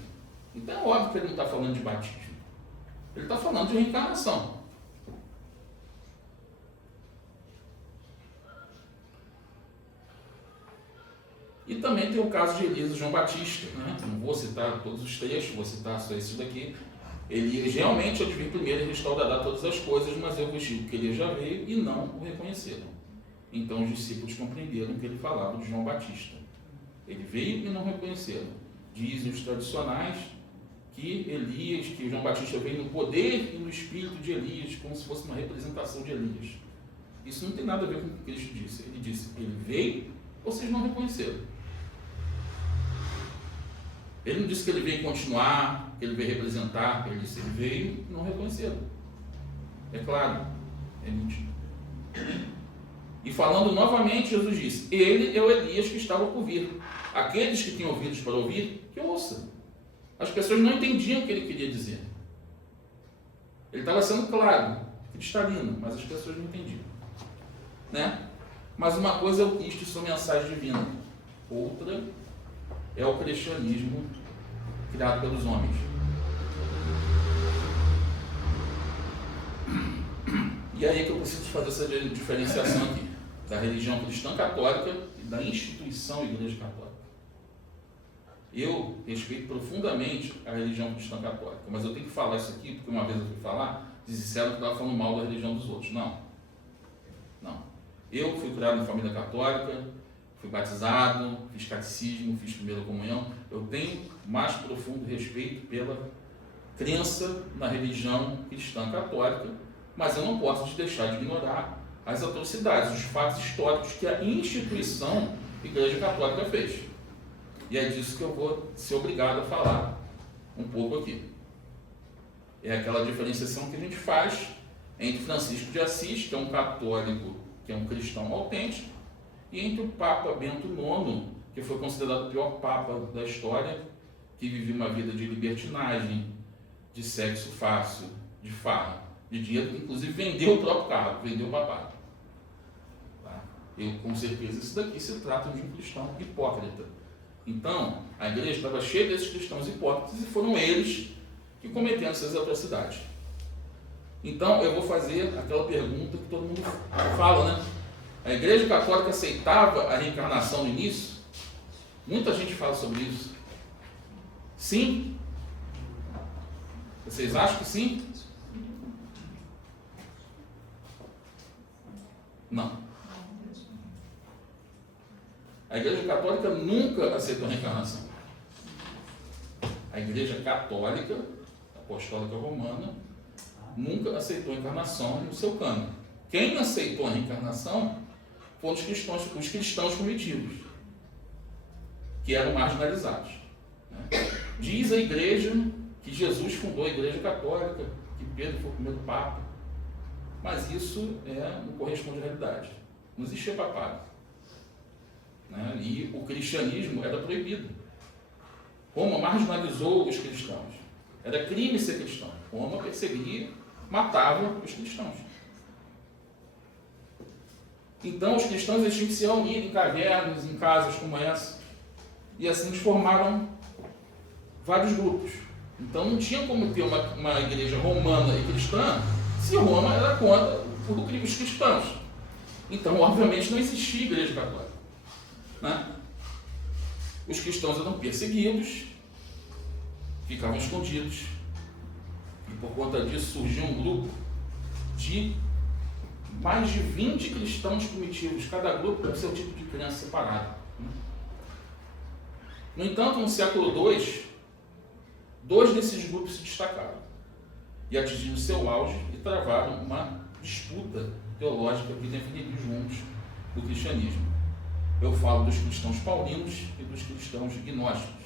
Então é óbvio que ele não está falando de batismo. Ele está falando de reencarnação. E também tem o caso de Elias e João Batista, né? Não vou citar todos os trechos, vou citar só esses daqui. Elias realmente há de vir primeiro e restaurará todas as coisas, mas eu vos digo que Elias já veio e não o reconheceram. Então os discípulos compreenderam que ele falava de João Batista. Ele veio e não reconheceram. Dizem os tradicionais que João Batista veio no poder e no espírito de Elias, como se fosse uma representação de Elias. Isso não tem nada a ver com o que Cristo disse. Ele disse: ele veio, vocês não reconheceram. Ele não disse que ele veio continuar, que ele veio representar. Ele disse: ele veio e não reconheceram. É claro, é mentira. E falando novamente, Jesus disse: ele é o Elias que estava por vir. Aqueles que têm ouvidos para ouvir, que ouçam. As pessoas não entendiam o que ele queria dizer. Ele estava sendo claro. cristalina, mas as pessoas não entendiam. Né? Mas uma coisa é o Cristo e sua mensagem divina, outra é o cristianismo criado pelos homens. E aí que eu preciso fazer essa diferenciação aqui, da religião cristã católica e da instituição Igreja Católica. Eu respeito profundamente a religião cristã católica, mas eu tenho que falar isso aqui, porque uma vez eu fui falar, disseram que eu estava falando mal da religião dos outros. Não. Eu fui criado em família católica, fui batizado, fiz catecismo, fiz primeira comunhão. Eu tenho mais profundo respeito pela crença na religião cristã católica, mas eu não posso deixar de ignorar as atrocidades, os fatos históricos que a instituição Igreja Católica fez. E é disso que eu vou ser obrigado a falar um pouco aqui. É aquela diferenciação que a gente faz entre Francisco de Assis, que é um católico, que é um cristão autêntico, e entre o Papa Bento IX, que foi considerado o pior Papa da história, que vivia uma vida de libertinagem, de sexo fácil, de farra, de dinheiro, que inclusive vendeu o próprio carro, vendeu o papado. Tá? Eu, com certeza, isso daqui se trata de um cristão hipócrita. Então, a igreja estava cheia desses cristãos hipócritas e foram eles que cometeram essas atrocidades. Então, eu vou fazer aquela pergunta que todo mundo fala, né? A Igreja Católica aceitava a reencarnação no início? Muita gente fala sobre isso. Sim? Vocês acham que sim? Não. A Igreja Católica nunca aceitou a reencarnação. A Igreja Católica, Apostólica Romana, nunca aceitou a encarnação no seu cânone. Quem aceitou a reencarnação foram os cristãos primitivos, que eram marginalizados. Né? Diz a Igreja que Jesus fundou a Igreja Católica, que Pedro foi o primeiro Papa, mas isso não corresponde à realidade. Não existia papado. Né? E o cristianismo era proibido. Roma marginalizou os cristãos. Era crime ser cristão. Roma perseguia, matava os cristãos. Então os cristãos eles tinham que se reunir em cavernas, em casas como essa, e assim eles formaram vários grupos. Então não tinha como ter uma igreja romana e cristã se Roma era contra os cristãos. Então, obviamente, não existia igreja católica. Né? Os cristãos eram perseguidos, ficavam escondidos, e por conta disso surgiu um grupo de mais de 20 cristãos primitivos, cada grupo com seu tipo de crença separado. No entanto, no século II, dois desses grupos se destacaram e atingiram seu auge e travaram uma disputa teológica que definiria os rumos do cristianismo. Eu falo dos cristãos paulinos e dos cristãos gnósticos.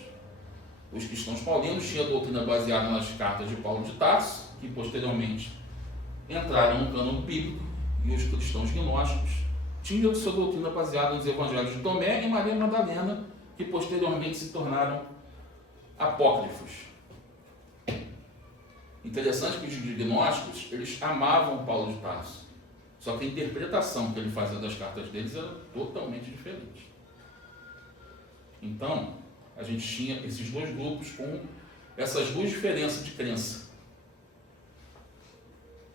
Os cristãos paulinos tinham a doutrina baseada nas cartas de Paulo de Tarso, que posteriormente entraram no cânon bíblico, e os cristãos gnósticos tinham sua doutrina baseada nos evangelhos de Tomé e Maria Madalena, que posteriormente se tornaram apócrifos. Interessante que os gnósticos, eles amavam Paulo de Tarso, só que a interpretação que ele fazia das cartas deles era totalmente diferente. Então, a gente tinha esses dois grupos com essas duas diferenças de crença.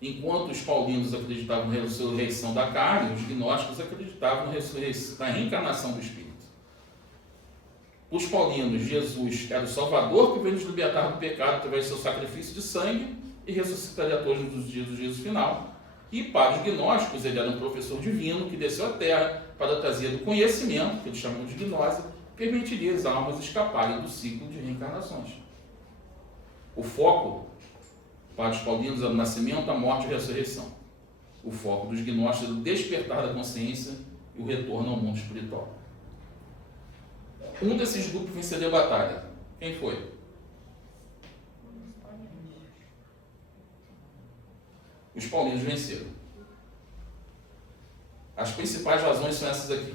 Enquanto os paulinos acreditavam na ressurreição da carne, os gnósticos acreditavam na reencarnação do Espírito. Os paulinos, Jesus era o Salvador que veio nos libertar do pecado através do seu sacrifício de sangue e ressuscitaria todos os dias do juízo final. E para os gnósticos, ele era um professor divino que desceu à terra para trazer o conhecimento, que eles chamam de gnose, que permitiria às almas escaparem do ciclo de reencarnações. O foco para os paulinos era o nascimento, a morte e a ressurreição. O foco dos gnósticos era o despertar da consciência e o retorno ao mundo espiritual. Um desses grupos venceria a batalha. Quem foi? Os paulinos venceram. As principais razões são essas aqui.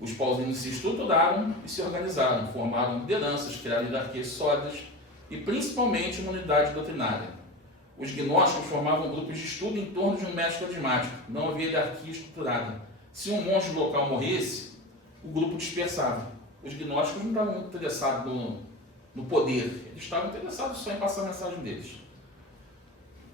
Os paulinos se estruturaram e se organizaram, formaram lideranças, criaram hierarquias sólidas e principalmente uma unidade doutrinária. Os gnósticos formavam grupos de estudo em torno de um mestre carismático. Não havia hierarquia estruturada. Se um monge local morresse, o grupo dispersava. Os gnósticos não estavam muito interessados no poder, eles estavam interessados só em passar a mensagem deles.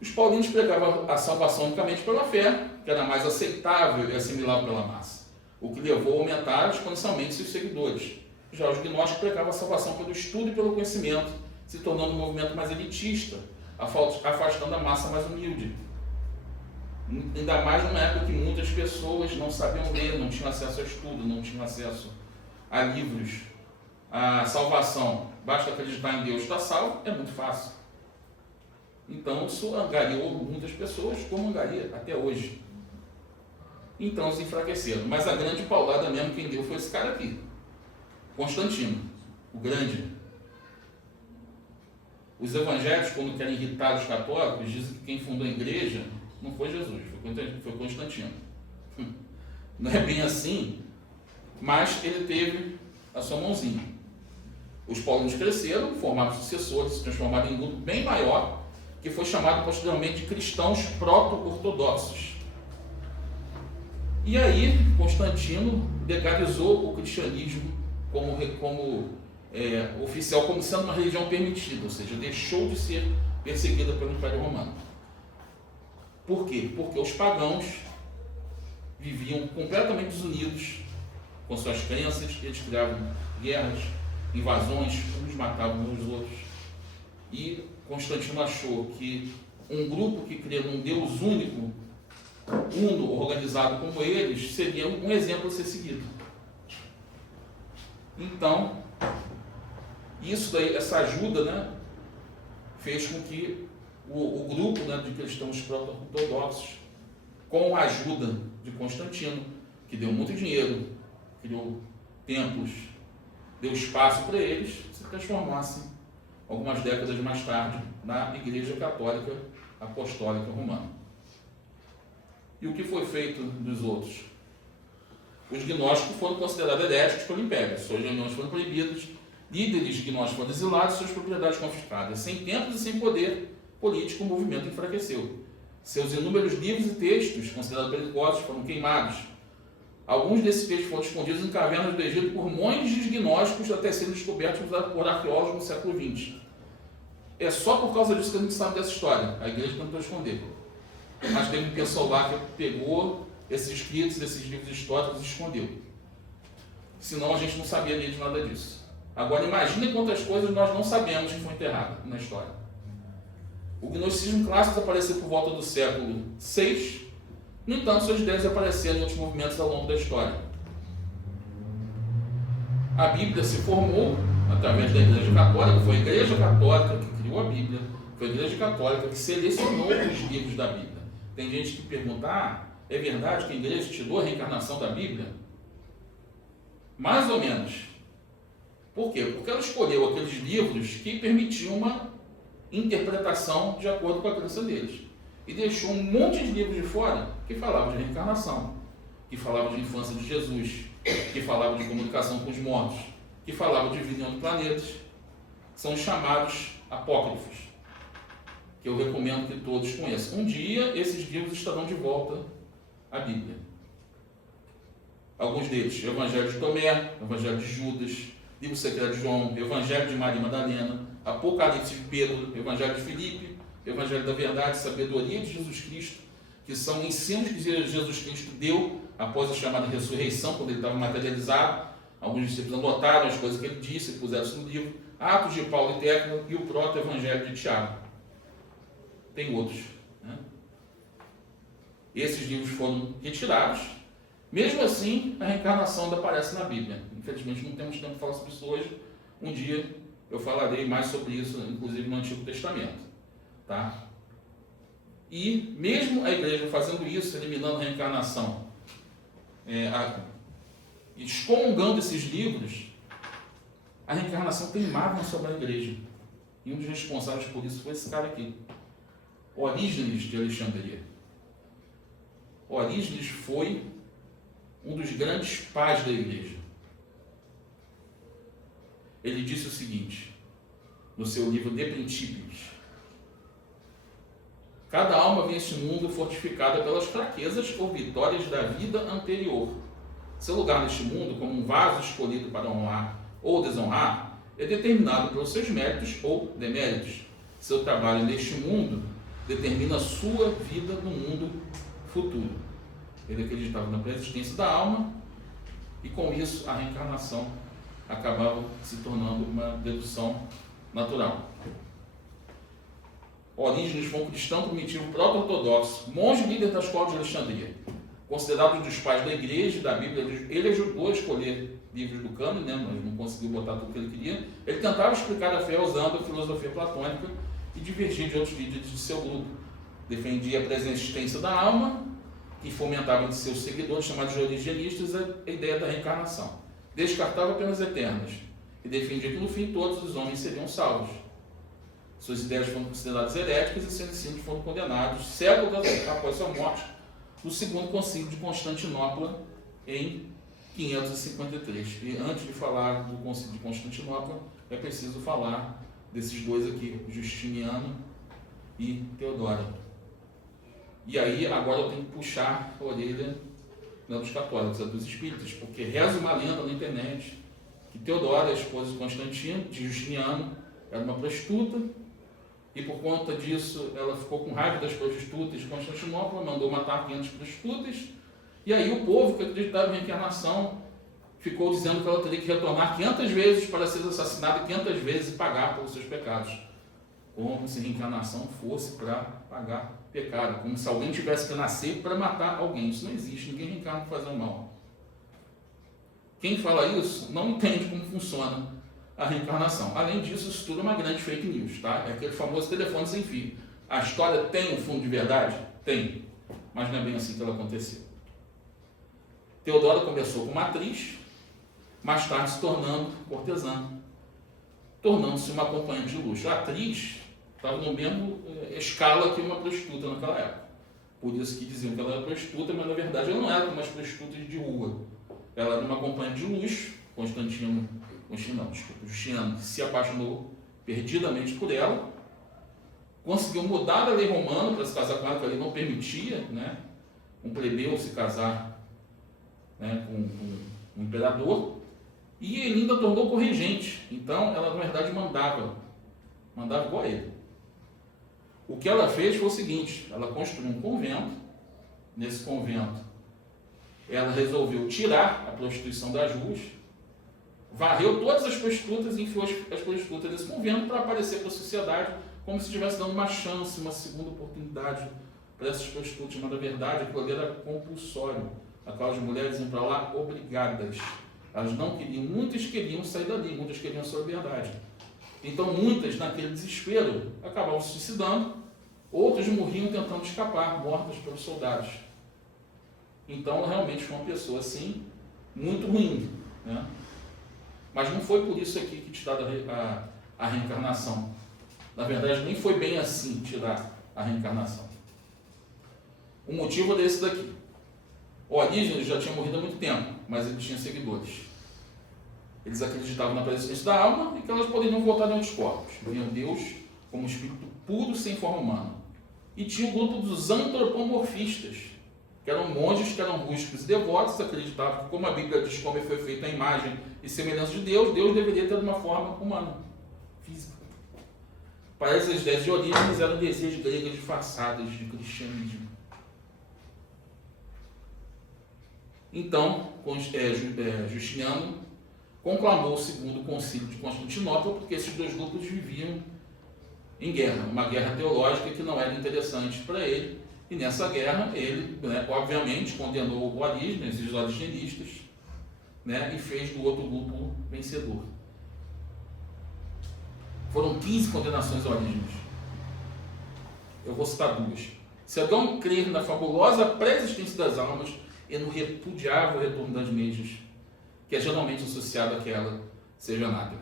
Os paulinos pregavam a salvação unicamente pela fé, que era mais aceitável e assimilável pela massa, o que levou a aumentar exponencialmente seus seguidores. Já os gnósticos pregavam a salvação pelo estudo e pelo conhecimento, se tornando um movimento mais elitista, afastando a massa mais humilde. Ainda mais numa época que muitas pessoas não sabiam ler, não tinham acesso a estudo, não tinham acesso a livros. A salvação, basta acreditar em Deus, está salvo, é muito fácil. Então isso angariou muitas pessoas, como angaria até hoje. Então eles enfraqueceram. Mas a grande paulada mesmo quem deu foi esse cara aqui, Constantino, o Grande. Os evangélicos, quando querem irritar os católicos, dizem que quem fundou a igreja não foi Jesus, foi Constantino. Não é bem assim, mas ele teve a sua mãozinha. Os paulinos cresceram, formaram sucessores, se transformaram em um grupo bem maior, que foi chamado posteriormente de cristãos proto-ortodoxos. E aí, Constantino legalizou o cristianismo como oficial, como sendo uma religião permitida, ou seja, deixou de ser perseguida pelo Império Romano. Por quê? Porque os pagãos viviam completamente desunidos com suas crenças, eles criavam guerras, invasões, uns matavam uns aos outros. E Constantino achou que um grupo que cria num Deus único, uno, organizado como eles, seria um exemplo a ser seguido. Então, isso daí, essa ajuda, né, fez com que o grupo, né, de cristãos proto-ortodoxos, com a ajuda de Constantino, que deu muito dinheiro, criou templos, deu espaço para eles, se transformassem, algumas décadas mais tarde, na Igreja Católica Apostólica Romana. E o que foi feito dos outros? Os gnósticos foram considerados heréticos pelo Império, suas reuniões foram proibidas, líderes gnósticos foram exilados, suas propriedades confiscadas. Sem templos e sem poder político, o movimento enfraqueceu. Seus inúmeros livros e textos, considerados perigosos, foram queimados. Alguns desses textos foram escondidos em cavernas do Egito por monges gnósticos até serem descobertos por arqueólogos no século XX. É só por causa disso que a gente sabe dessa história. A igreja tentou esconder. Mas teve um pessoal lá que pegou esses escritos, esses livros históricos e escondeu. Senão a gente não sabia de nada disso. Agora imagine quantas coisas nós não sabemos que foi enterrado na história. O gnosticismo clássico apareceu por volta do século VI. No entanto, suas ideias apareceram em outros movimentos ao longo da história. A Bíblia se formou através da Igreja Católica, foi a Igreja Católica que criou a Bíblia, foi a Igreja Católica que selecionou os livros da Bíblia. Tem gente que pergunta, é verdade que a Igreja tirou a reencarnação da Bíblia? Mais ou menos. Por quê? Porque ela escolheu aqueles livros que permitiam uma interpretação de acordo com a crença deles. E deixou um monte de livros de fora que falavam de reencarnação, que falavam de infância de Jesus, que falavam de comunicação com os mortos, que falavam de vida em outros planetas. São chamados apócrifos, que eu recomendo que todos conheçam. Um dia, esses livros estarão de volta à Bíblia. Alguns deles, o Evangelho de Tomé, o Evangelho de Judas, Livro Secreto de João, Evangelho de Maria Madalena, Apocalipse de Pedro, Evangelho de Filipe, Evangelho da Verdade, Sabedoria de Jesus Cristo, que são ensinos que Jesus Cristo deu após a chamada ressurreição, quando ele estava materializado. Alguns discípulos anotaram as coisas que ele disse e puseram isso no livro. Atos de Paulo e Tértulo e o proto-evangelho de Tiago. Tem outros, né? Esses livros foram retirados. Mesmo assim, a reencarnação ainda aparece na Bíblia. Infelizmente, não temos tempo de falar sobre isso hoje. Um dia eu falarei mais sobre isso, inclusive no Antigo Testamento. Tá? E mesmo a igreja fazendo isso, eliminando a reencarnação, excomungando esses livros, a reencarnação teimava sobre a igreja. E um dos responsáveis por isso foi esse cara aqui, Orígenes de Alexandria. Orígenes foi um dos grandes pais da igreja. Ele disse o seguinte, no seu livro De Principiis: Cada alma vem a este mundo fortificada pelas fraquezas ou vitórias da vida anterior. Seu lugar neste mundo, como um vaso escolhido para honrar ou desonrar, é determinado pelos seus méritos ou deméritos. Seu trabalho neste mundo determina a sua vida no mundo futuro. Ele acreditava na preexistência da alma e, com isso, a reencarnação acabava se tornando uma dedução natural. Orígenes foi um cristão primitivo proto-ortodoxo, monge líder da escola de Alexandria. Considerado um dos pais da igreja e da Bíblia, ele ajudou a escolher livros do cânone, mas não conseguiu botar tudo o que ele queria. Ele tentava explicar a fé usando a filosofia platônica e divergia de outros líderes de seu grupo. Defendia a pré-existência da alma e fomentava entre seus seguidores, chamados de origenistas, a ideia da reencarnação. Descartava penas eternas e defendia que no fim todos os homens seriam salvos. Suas ideias foram consideradas heréticas e seus ensinos foram condenados séculos após sua morte no segundo concílio de Constantinopla em 553. E antes de falar do concílio de Constantinopla, é preciso falar desses dois aqui, Justiniano e Teodoro. E aí agora eu tenho que puxar a orelha não dos católicos, dos espíritas, porque reza uma lenda na internet que Teodora, a esposa de Constantino, de Justiniano, era uma prostituta, e por conta disso ela ficou com raiva das prostitutas de Constantinopla, mandou matar 500 prostitutas, e aí o povo que acreditava em reencarnação ficou dizendo que ela teria que retornar 500 vezes para ser assassinada 500 vezes e pagar pelos seus pecados. Como se reencarnação fosse para pagar pecado, como se alguém tivesse que nascer para matar alguém. Isso não existe, ninguém reencarna para fazer o mal. Quem fala isso não entende como funciona a reencarnação. Além disso, isso tudo é uma grande fake news, tá? É aquele famoso telefone sem fio. A história tem um fundo de verdade? Tem, mas não é bem assim que ela aconteceu. Teodora começou como atriz, mais tarde se tornando cortesã, tornando-se uma acompanhante de luxo. A atriz estava no mesmo escala que uma prostituta naquela época. Por isso que diziam que ela era prostituta, mas na verdade ela não era como as prostitutas de rua. Ela era uma acompanhante de luxo. Justiniano se apaixonou perdidamente por ela, conseguiu mudar a lei romana para se casar com ela, que a lei não permitia, né, um plebeu se casar, né, com um imperador, e ele ainda tornou corregente. Então ela na verdade mandava igual a ele. O que ela fez foi o seguinte: ela construiu um convento. Nesse convento ela resolveu tirar a prostituição das ruas, varreu todas as prostitutas e enfiou as prostitutas nesse convento para aparecer para a sociedade como se estivesse dando uma chance, uma segunda oportunidade para essas prostitutas. Mas na verdade aquilo ali era compulsório. Aquelas mulheres iam para lá obrigadas. Elas não queriam, muitas queriam sair dali, muitas queriam a sua liberdade. Então muitas, naquele desespero, acabavam se suicidando, outras morriam tentando escapar, mortas pelos soldados. Então ela realmente foi uma pessoa assim, muito ruim, né? Mas não foi por isso aqui que tiraram a reencarnação. Na verdade, nem foi bem assim tirar a reencarnação. O motivo é desse daqui. Orígenes já tinha morrido há muito tempo, mas ele tinha seguidores. Eles acreditavam na presença da alma e que elas poderiam voltar em outros corpos. Viam Deus como um espírito puro, sem forma humana. E tinha o grupo dos antropomorfistas, que eram monges, que eram rústicos e devotos, acreditavam que, como a Bíblia diz como foi feita a imagem e semelhança de Deus, Deus deveria ter uma forma humana, física. Para essas ideias de Orígenes eram desejos gregas disfarçados de cristianismo. Então, Justiniano conclamou o segundo concílio de Constantinopla, porque esses dois grupos viviam em guerra, uma guerra teológica que não era interessante para ele. E nessa guerra ele, obviamente, condenou o Orígenes e os origenistas, e fez do outro grupo vencedor. Foram 15 condenações a Orígenes. Eu vou citar duas. Se Adão crer na fabulosa pré-existência das almas, ele não repudiava o retorno das mesmas, que é geralmente associado àquela seja nada.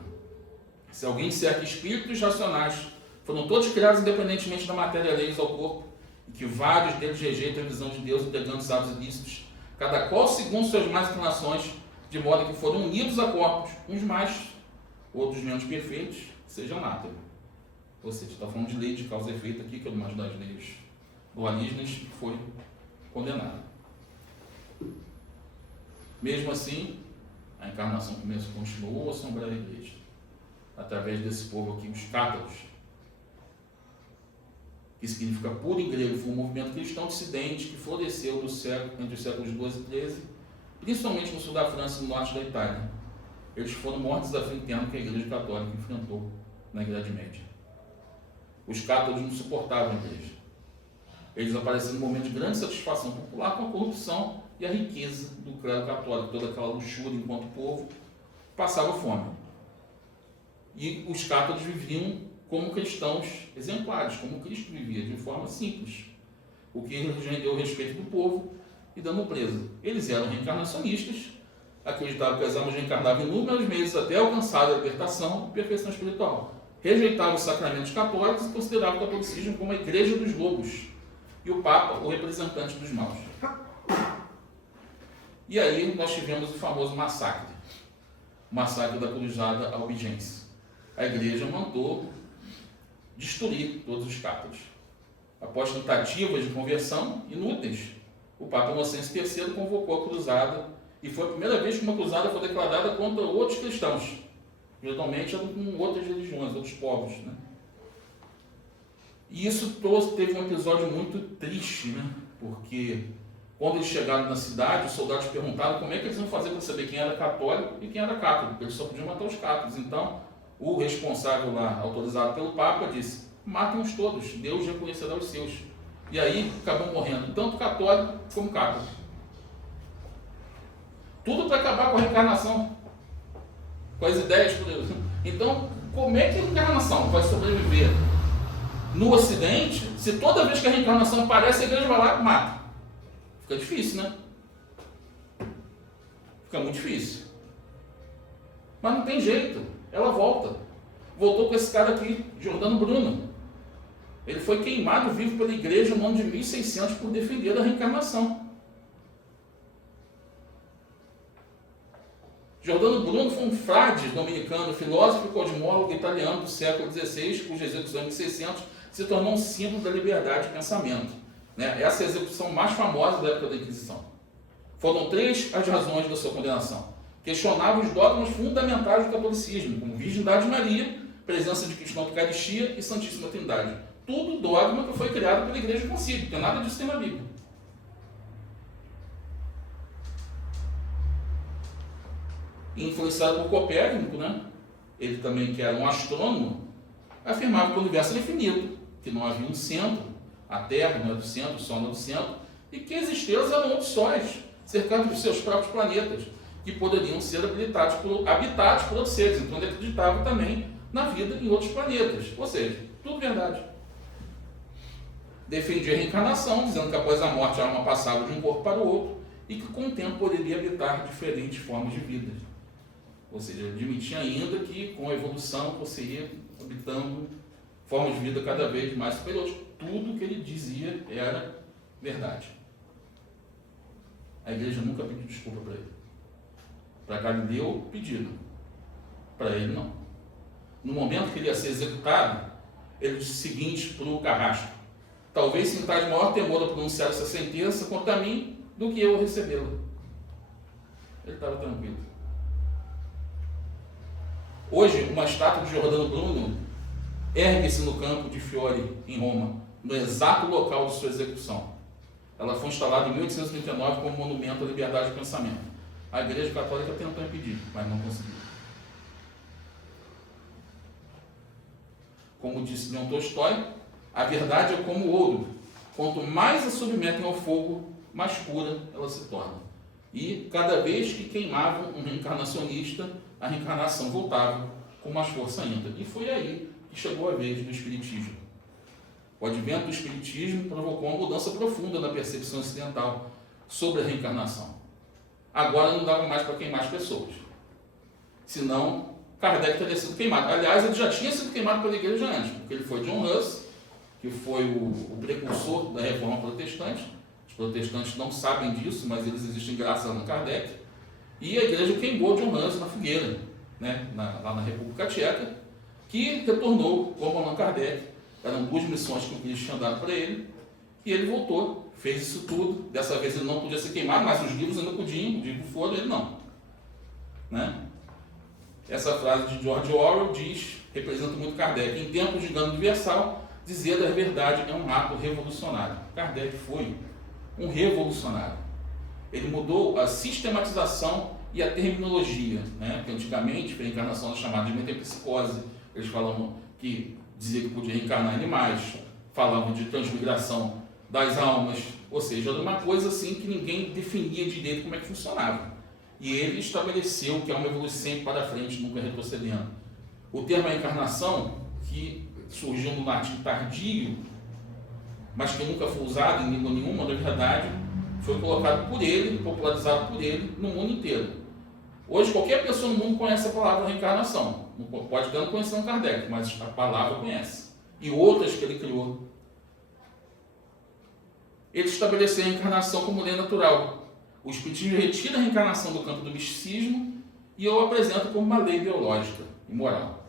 Se alguém disser que espíritos racionais foram todos criados independentemente da matéria alheios ao corpo, e que vários deles rejeitam a visão de Deus entregando os atos ilícitos, cada qual segundo suas más inclinações, de modo que foram unidos a corpos, uns mais, outros menos perfeitos, seja anátema. Ou seja, está falando de lei de causa e efeito aqui, que é uma das leis do Alígenes, que foi condenado. Mesmo assim, a encarnação continuou a assombrar a igreja, através desse povo aqui, os cátaros, que significa puro em grego. Foi um movimento cristão dissidente que floresceu entre os séculos XII e XIII, principalmente no sul da França e no norte da Itália. Eles foram o maior desafio interno que a Igreja Católica enfrentou na Idade Média. Os cátaros não suportavam a Igreja. Eles apareceram num momento de grande satisfação popular com a corrupção e a riqueza do clero católico, toda aquela luxúria enquanto o povo passava fome. E os cátaros viviam como cristãos exemplares, como Cristo vivia, de forma simples, o que rendeu o respeito do povo e da nobreza. Eles eram reencarnacionistas, acreditavam que as almas reencarnavam inúmeros meses até alcançar a libertação e perfeição espiritual. Rejeitavam os sacramentos católicos e consideravam o catolicismo como a igreja dos lobos e o Papa o representante dos maus. E aí nós tivemos o famoso massacre, o massacre da Cruzada Albigense. A igreja mandou destruir todos os cátaros. Após tentativas de conversão inúteis, o Papa Inocêncio III convocou a cruzada e foi a primeira vez que uma cruzada foi declarada contra outros cristãos. Geralmente eram com outras religiões, outros povos, né? E isso teve um episódio muito triste, né? Porque quando eles chegaram na cidade, os soldados perguntaram como é que eles iam fazer para saber quem era católico e quem era cátaros, porque eles só podiam matar os cátaros. Então, o responsável lá, autorizado pelo Papa, disse: matem-os todos, Deus reconhecerá os seus. E aí acabou morrendo tanto católico como cátaros. Tudo para acabar com a reencarnação, com as ideias poderosas. Então, como é que a reencarnação vai sobreviver no Ocidente se toda vez que a reencarnação aparece, a igreja vai lá e mata? Fica difícil, né? Fica muito difícil. Mas não tem jeito, ela volta. Voltou com esse cara aqui, Giordano Bruno. Ele foi queimado vivo pela igreja no ano de 1600 por defender a reencarnação. Giordano Bruno foi um frade dominicano, filósofo e cosmólogo italiano do século XVI, cuja execução em 1600 se tornou um símbolo da liberdade de pensamento. Essa é a execução mais famosa da época da Inquisição. Foram 3 as razões da sua condenação. Questionava os dogmas fundamentais do catolicismo, como Virgindade de Maria, presença de Cristo na Eucaristia e Santíssima Trindade. Tudo dogma que foi criado pela Igreja Concílio, porque nada disso tem na Bíblia. Influenciado por Copérnico, né? Ele também, que era um astrônomo, afirmava que o universo era infinito, que não havia um centro, a Terra não é do centro, o Sol não é do centro, e que as estrelas eram outros sóis, cercados dos seus próprios planetas, que poderiam ser habitados por outros seres. Então ele acreditava também na vida em outros planetas, ou seja, tudo verdade. Defendia a reencarnação, dizendo que após a morte a alma passava de um corpo para o outro e que com o tempo poderia habitar diferentes formas de vida. Ou seja, admitia ainda que com a evolução você ia habitando formas de vida cada vez mais superiores. Tudo que ele dizia era verdade. A igreja nunca pediu desculpa para ele. Para Galileu, pediram. Para ele, não. No momento que ele ia ser executado, ele disse o seguinte para o carrasco: talvez sintais maior temor a pronunciar essa sentença contra mim do que eu a recebê-la. Ele estava tranquilo. Hoje, uma estátua de Giordano Bruno ergue-se no campo de Fiore, em Roma, no exato local de sua execução. Ela foi instalada em 1839 como monumento à liberdade de pensamento. A Igreja Católica tentou impedir, mas não conseguiu. Como disse Leon Tolstói, a verdade é como ouro. Quanto mais a submetem ao fogo, mais pura ela se torna. E cada vez que queimavam um reencarnacionista, a reencarnação voltava com mais força ainda. E foi aí que chegou a vez do Espiritismo. O advento do Espiritismo provocou uma mudança profunda na percepção ocidental sobre a reencarnação. Agora não dava mais para queimar as pessoas. Senão, Kardec teria sido queimado. Aliás, ele já tinha sido queimado pela igreja antes, porque ele foi John Huss, que foi o precursor da reforma protestante. Os protestantes não sabem disso, mas eles existem graças a Kardec. E a igreja queimou John Huss na fogueira, né, lá na República Tcheca, que retornou como Allan Kardec. Eram 2 missões que o Cristo tinha dado para ele, E ele voltou, fez isso tudo. Dessa vez ele não podia ser queimado, mas os livros ainda podiam, digo foram, ele não. Né? Essa frase de George Orwell representa muito Kardec. Em tempos de dano universal, dizer a verdade é um ato revolucionário. Kardec foi um revolucionário. Ele mudou a sistematização e a terminologia, né? Porque antigamente a reencarnação era chamada de metempsicose. Eles falavam que dizia que podia reencarnar animais, falavam de transmigração das almas, ou seja, era uma coisa assim que ninguém definia direito como é que funcionava. E ele estabeleceu que é uma evolução sempre para frente, nunca retrocedendo. O termo reencarnação, que surgiu no latim tardio, mas que nunca foi usado em língua nenhuma, na verdade, foi colocado por ele, popularizado por ele no mundo inteiro. Hoje qualquer pessoa no mundo conhece a palavra reencarnação. Pode até não conhecer um Kardec, mas a palavra conhece. E outras que ele criou. Ele estabeleceu a reencarnação como lei natural. O Espiritismo retira a reencarnação do campo do misticismo e o apresenta como uma lei biológica e moral.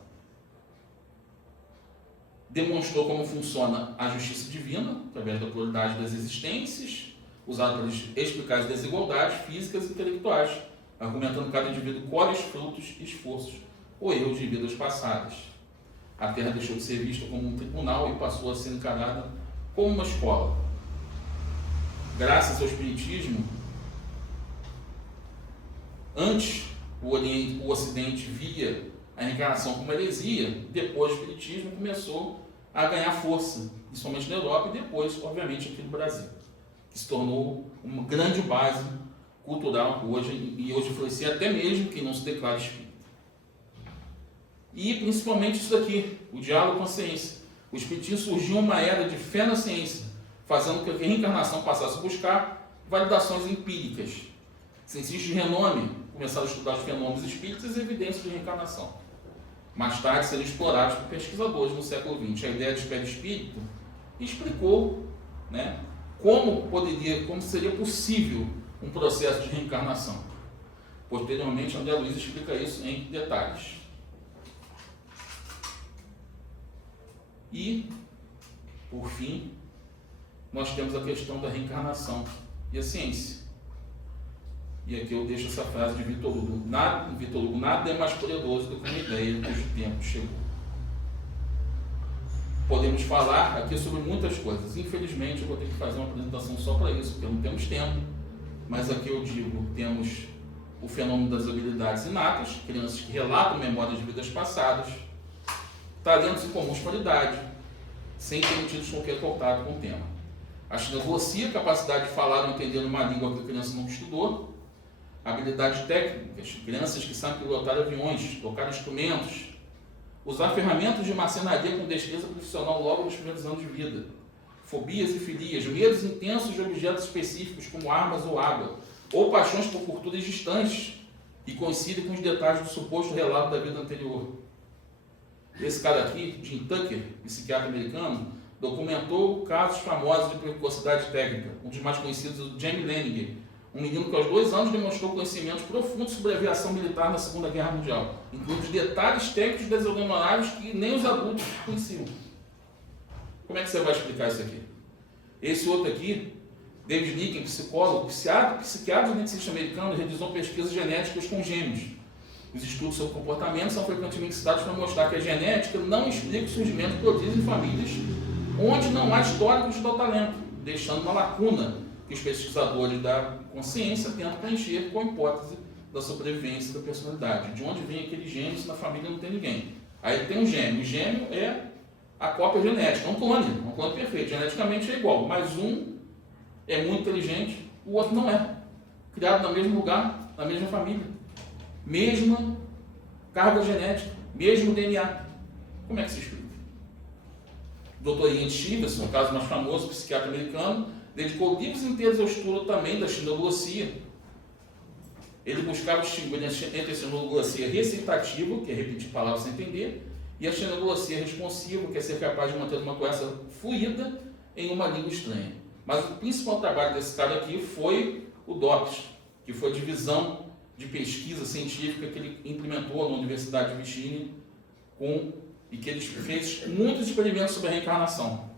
Demonstrou como funciona a justiça divina, através da pluralidade das existências, usada para explicar as desigualdades físicas e intelectuais, argumentando que cada indivíduo colhe os frutos e esforços ou erros de vidas passadas. A Terra deixou de ser vista como um tribunal e passou a ser encarada como uma escola. Graças ao Espiritismo, antes o Ocidente via a reencarnação como heresia, depois o Espiritismo começou a ganhar força, principalmente na Europa e depois, obviamente, aqui no Brasil, que se tornou uma grande base cultural hoje, e hoje influencia até mesmo quem não se declara espírita. E principalmente isso daqui, o diálogo com a ciência. O Espiritismo surgiu uma era de fé na ciência, fazendo com que a reencarnação passasse a buscar validações empíricas. Cientistas de renome começaram a estudar os fenômenos espíritas e evidências de reencarnação. Mais tarde seriam explorados por pesquisadores no século XX. A ideia de perispírito explicou, né, como seria possível um processo de reencarnação. Posteriormente, André Luiz explica isso em detalhes. E, por fim, nós temos a questão da reencarnação e a ciência. E aqui eu deixo essa frase de Vitor Hugo. Nada é mais poderoso do que uma ideia cujo tempo chegou. Podemos falar aqui sobre muitas coisas. Infelizmente, eu vou ter que fazer uma apresentação só para isso, porque não temos tempo. Mas aqui eu digo, temos o fenômeno das habilidades inatas, crianças que relatam memórias de vidas passadas, talentos e comuns qualidade, sem terem tido qualquer contato com o tema. A xenoglosia, capacidade de falar ou entender uma língua que a criança nunca estudou. Habilidades técnicas, crianças que sabem pilotar aviões, tocar instrumentos, usar ferramentas de marcenaria com destreza profissional logo nos primeiros anos de vida. Fobias e filias, medos intensos de objetos específicos como armas ou água, ou paixões por culturas distantes e coincidem com os detalhes do suposto relato da vida anterior. Esse cara aqui, Jim Tucker, psiquiatra americano, documentou casos famosos de precocidade técnica. Um dos mais conhecidos é o Jamie Leninger, um menino que aos 2 anos demonstrou conhecimentos profundos sobre a aviação militar na Segunda Guerra Mundial, incluindo detalhes técnicos desordenados que nem os adultos conheciam. Como é que você vai explicar isso aqui? Esse outro aqui, David Nicken, psicólogo, psiquiatra geneticista americano, realizou pesquisas genéticas com gêmeos. Os estudos sobre comportamento são frequentemente citados para mostrar que a genética não explica o surgimento de prodígios em famílias onde não há histórico de tal talento, deixando uma lacuna que os pesquisadores da consciência tentam preencher com a hipótese da sobrevivência da personalidade. De onde vem aquele gêmeo se na família não tem ninguém? Aí tem um gêmeo. O gêmeo é a cópia genética, um clone perfeito. Geneticamente é igual, mas um é muito inteligente, o outro não é. Criado no mesmo lugar, na mesma família. Mesma carga genética, mesmo DNA. Como é que se explica? Dr. Ian Stevenson, o caso mais famoso, psiquiatra americano, dedicou livros inteiros ao estudo também da xenoglosia. Ele buscava distinguir entre a xenoglosia recitativa, que é repetir palavras sem entender, e a xenoglosia responsiva, que é ser capaz de manter uma conversa fluida em uma língua estranha. Mas o principal trabalho desse cara aqui foi o DOPS, que foi a divisão de pesquisa científica que ele implementou na Universidade de Virgínia, e que ele fez muitos experimentos sobre a reencarnação.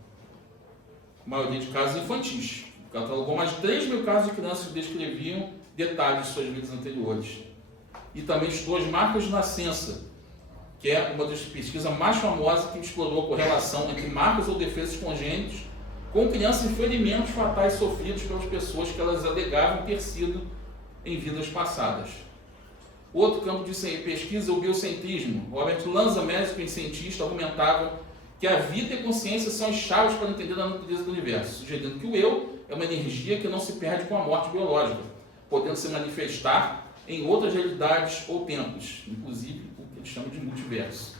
maioria de casos infantis. Catalogou mais de 3 mil casos de crianças que descreviam detalhes de suas vidas anteriores. E também estudou as marcas de nascença, que é uma das pesquisas mais famosas que explorou a correlação entre marcas ou defeitos congênitos com crianças e ferimentos fatais sofridos pelas pessoas que elas alegavam ter sido em vidas passadas. Outro campo de pesquisa é o biocentrismo. Robert Lanza, médico e cientista, argumentava que a vida e a consciência são as chaves para entender a natureza do universo, sugerindo que o eu é uma energia que não se perde com a morte biológica, podendo se manifestar em outras realidades ou tempos, inclusive o que eles chamam de multiverso.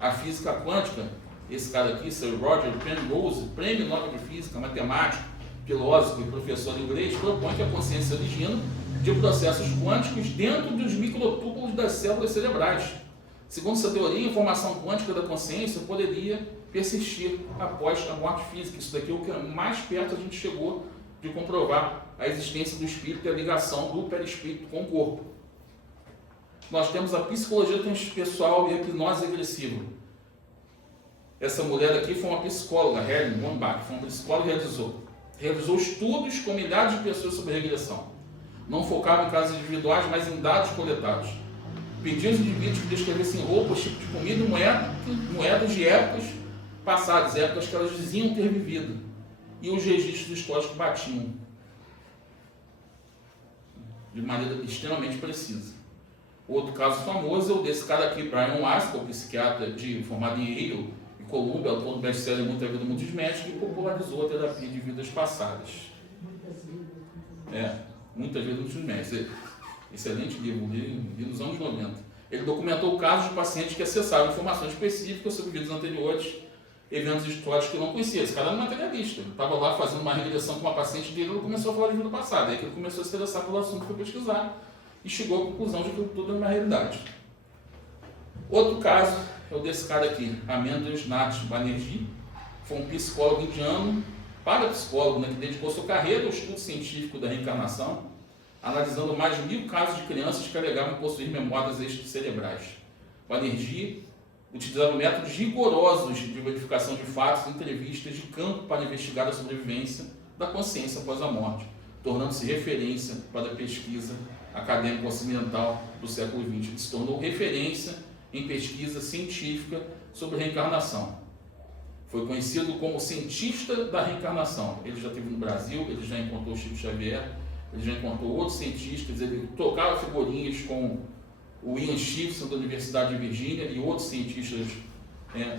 A física quântica, esse cara aqui, Sir Roger Penrose, prêmio Nobel de Física, matemático, filósofo e professor inglês, propõe que a consciência se origina de processos quânticos dentro dos microtúbulos das células cerebrais. Segundo essa teoria, a informação quântica da consciência poderia persistir após a morte física. Isso daqui é o que mais perto a gente chegou de comprovar a existência do espírito e a ligação do perispírito com o corpo. Nós temos a psicologia transpessoal e a hipnose regressiva. Essa mulher aqui foi uma psicóloga, Helen Wambach, foi uma psicóloga e realizou estudos com milhares de pessoas sobre regressão. Não focava em casos individuais, mas em dados coletados. Pediu aos indivíduos que descrevessem roupas, tipo de comida e moedas de épocas passadas, épocas que elas diziam ter vivido. E os registros históricos batiam de maneira extremamente precisa. Outro caso famoso é o desse cara aqui, Brian Weiss, psiquiatra formado em Yale e Columbia, autor do best-seller Muita Vida, Muitos Médicos, que popularizou a terapia de vidas passadas. Muitas Vidas, Muitos Médicos. Excelente livro, li nos anos 90. Ele documentou casos de pacientes que acessaram informações específicas sobre vidas anteriores, eventos históricos que eu não conhecia. Esse cara era um materialista. Ele estava lá fazendo uma regressão com uma paciente dele e começou a falar de vida passada. Aí que ele começou a se interessar pelo assunto, foi pesquisar e chegou à conclusão de que tudo é uma realidade. Outro caso é o desse cara aqui, Amendras Nath Banerjee. Foi um psicólogo indiano, parapsicólogo, que dedicou sua carreira ao estudo científico da reencarnação, analisando mais de 1000 casos de crianças que alegavam possuir memórias extracerebrais. Banerjee utilizava métodos rigorosos de verificação de fatos e entrevistas de campo para investigar a sobrevivência da consciência após a morte, tornando-se referência para a pesquisa acadêmica ocidental do século XX. Ele se tornou referência em pesquisa científica sobre reencarnação. Foi conhecido como cientista da reencarnação. Ele já esteve no Brasil, ele já encontrou Chico Xavier, ele já encontrou outros cientistas, ele trocava figurinhas com o Ian Stevenson da Universidade de Virgínia e outros cientistas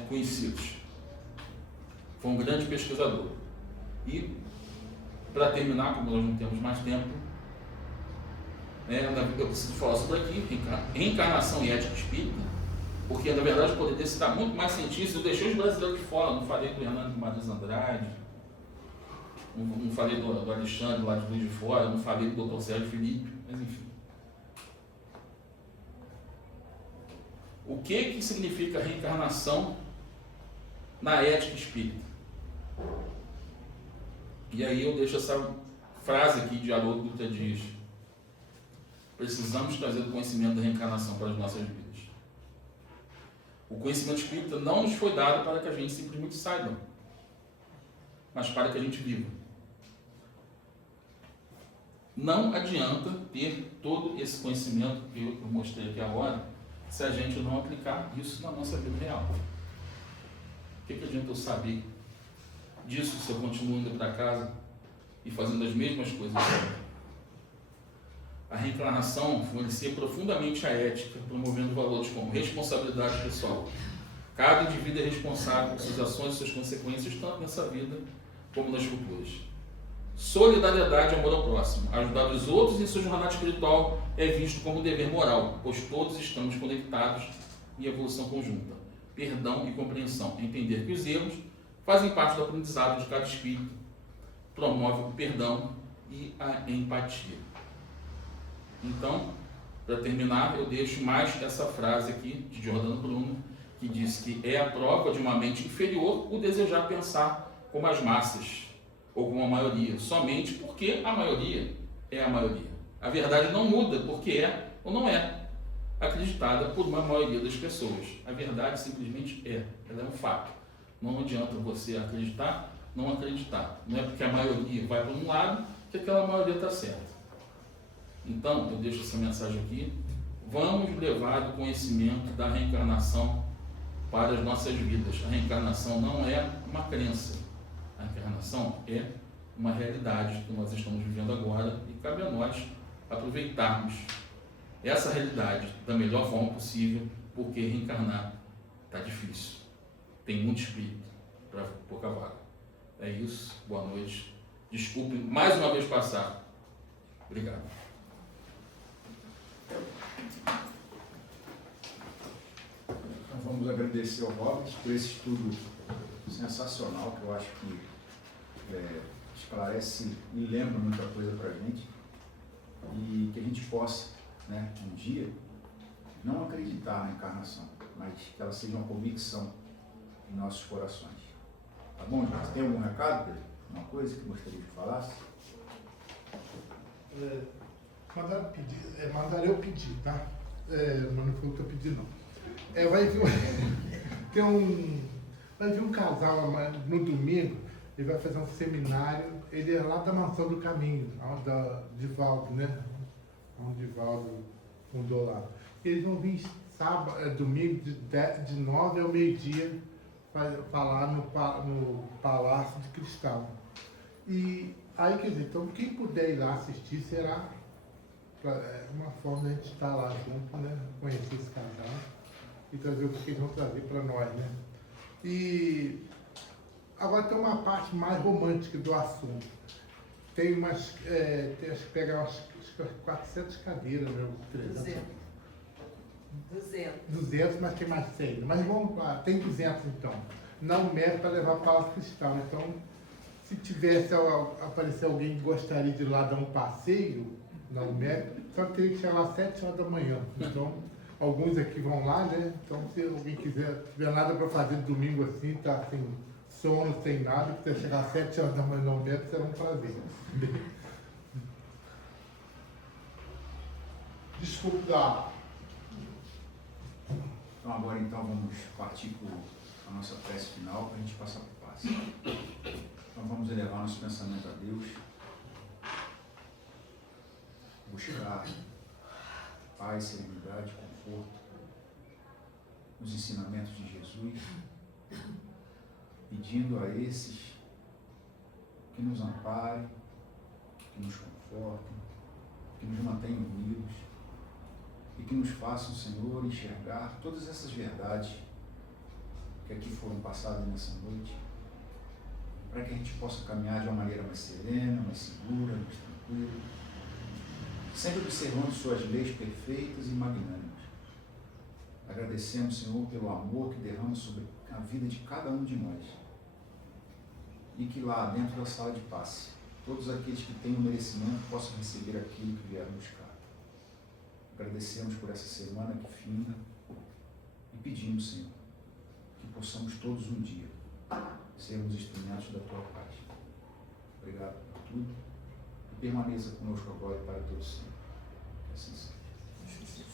conhecidos. Foi um grande pesquisador. E, para terminar, como nós não temos mais tempo, eu preciso falar sobre aqui, reencarnação e ética espírita, porque na verdade eu poderia citar muito mais cientistas. Eu deixei os brasileiros de fora, não falei do Hernando Guimarães Andrade, não falei do Alexandre lá de Luiz de Fora, não falei do Dr. Sérgio Felipe, mas enfim. O que significa reencarnação na ética espírita? E aí eu deixo essa frase aqui de Haroldo Dutra Dias. Precisamos trazer o conhecimento da reencarnação para as nossas vidas. O conhecimento espírita não nos foi dado para que a gente simplesmente saiba, mas para que a gente viva. Não adianta ter todo esse conhecimento que eu mostrei aqui agora, se a gente não aplicar isso na nossa vida real. O que adianta eu saber disso se eu continuo indo para casa e fazendo as mesmas coisas? A reencarnação influencia profundamente a ética, promovendo valores como responsabilidade pessoal. Cada indivíduo é responsável por suas ações e suas consequências, tanto nessa vida como nas futuras. Solidariedade e amor ao próximo. Ajudar os outros em sua jornada espiritual é visto como dever moral, pois todos estamos conectados em evolução conjunta. Perdão e compreensão. Entender que os erros fazem parte do aprendizado de cada espírito. Promove o perdão e a empatia. Então, para terminar, eu deixo mais essa frase aqui de Giordano Bruno, que diz que é a prova de uma mente inferior o desejar pensar como as massas, ou como a maioria, somente porque a maioria é a maioria. A verdade não muda porque é ou não é acreditada por uma maioria das pessoas. A verdade simplesmente é, ela é um fato. Não adianta você acreditar não acreditar. Não é porque a maioria vai para um lado que aquela maioria está certa. Então, eu deixo essa mensagem aqui. Vamos levar o conhecimento da reencarnação para as nossas vidas. A reencarnação não é uma crença. A reencarnação é uma realidade que nós estamos vivendo agora e cabe a nós aproveitarmos essa realidade da melhor forma possível, porque reencarnar está difícil. Tem muito espírito para pouca vaga. É isso. Boa noite. Desculpe mais uma vez passar. Obrigado. Então, vamos agradecer ao Robert por esse estudo sensacional, que eu acho que esclarece e lembra muita coisa para a gente, e que a gente possa, né, um dia, não acreditar na encarnação, mas que ela seja uma convicção em nossos corações. Tá bom, gente? Tem algum recado, Pedro? Uma coisa que gostaria que falasse? Mandaram eu pedir, tá? Mas não foi o que eu pedi, não. Vai vir um casal no domingo, ele vai fazer um seminário, ele é lá da Mansão do Caminho, de Valdo, né? Onde Valdo fundou lá. Eles vão vir domingo, de 9 ao meio-dia, falar no Palácio de Cristal. E aí, quer dizer, então quem puder ir lá assistir será uma forma de a gente estar lá junto, né? Conhecer esse casal e trazer o que eles vão trazer para nós, né? E agora tem uma parte mais romântica do assunto. Tem acho que pega umas 400 cadeiras, meu. 200, mas tem mais 100. Mas vamos lá, tem 200 então. Não mérito para levar para o Cristal. Então, se tivesse aparecer alguém que gostaria de ir lá dar um passeio, não mérito, só teria que chegar lá às 7 horas da manhã. Então, alguns aqui vão lá, né? Então, se alguém tiver nada para fazer domingo assim, tá sem sono, sem nada, quiser chegar às 7 horas da manhã no mérito, será um prazer. Desculpa. Então agora vamos partir para a nossa prece final, para a gente passar para o passe. Então vamos elevar nosso pensamento a Deus, buscar paz, serenidade, conforto, nos ensinamentos de Jesus, pedindo a esses que nos amparem, que nos confortem, que nos mantenham unidos e que nos façam, Senhor, enxergar todas essas verdades que aqui foram passadas nessa noite, para que a gente possa caminhar de uma maneira mais serena, mais segura, mais tranquila, sempre observando suas leis perfeitas e magnânimas. Agradecemos, Senhor, pelo amor que derrama sobre a vida de cada um de nós. E que lá dentro da sala de passe, todos aqueles que têm o merecimento possam receber aquilo que vieram buscar. Agradecemos por essa semana que finda e pedimos, Senhor, que possamos todos um dia sermos instrumentos da Tua paz. Obrigado por tudo e permaneça conosco agora e para todos sempre. Que assim seja.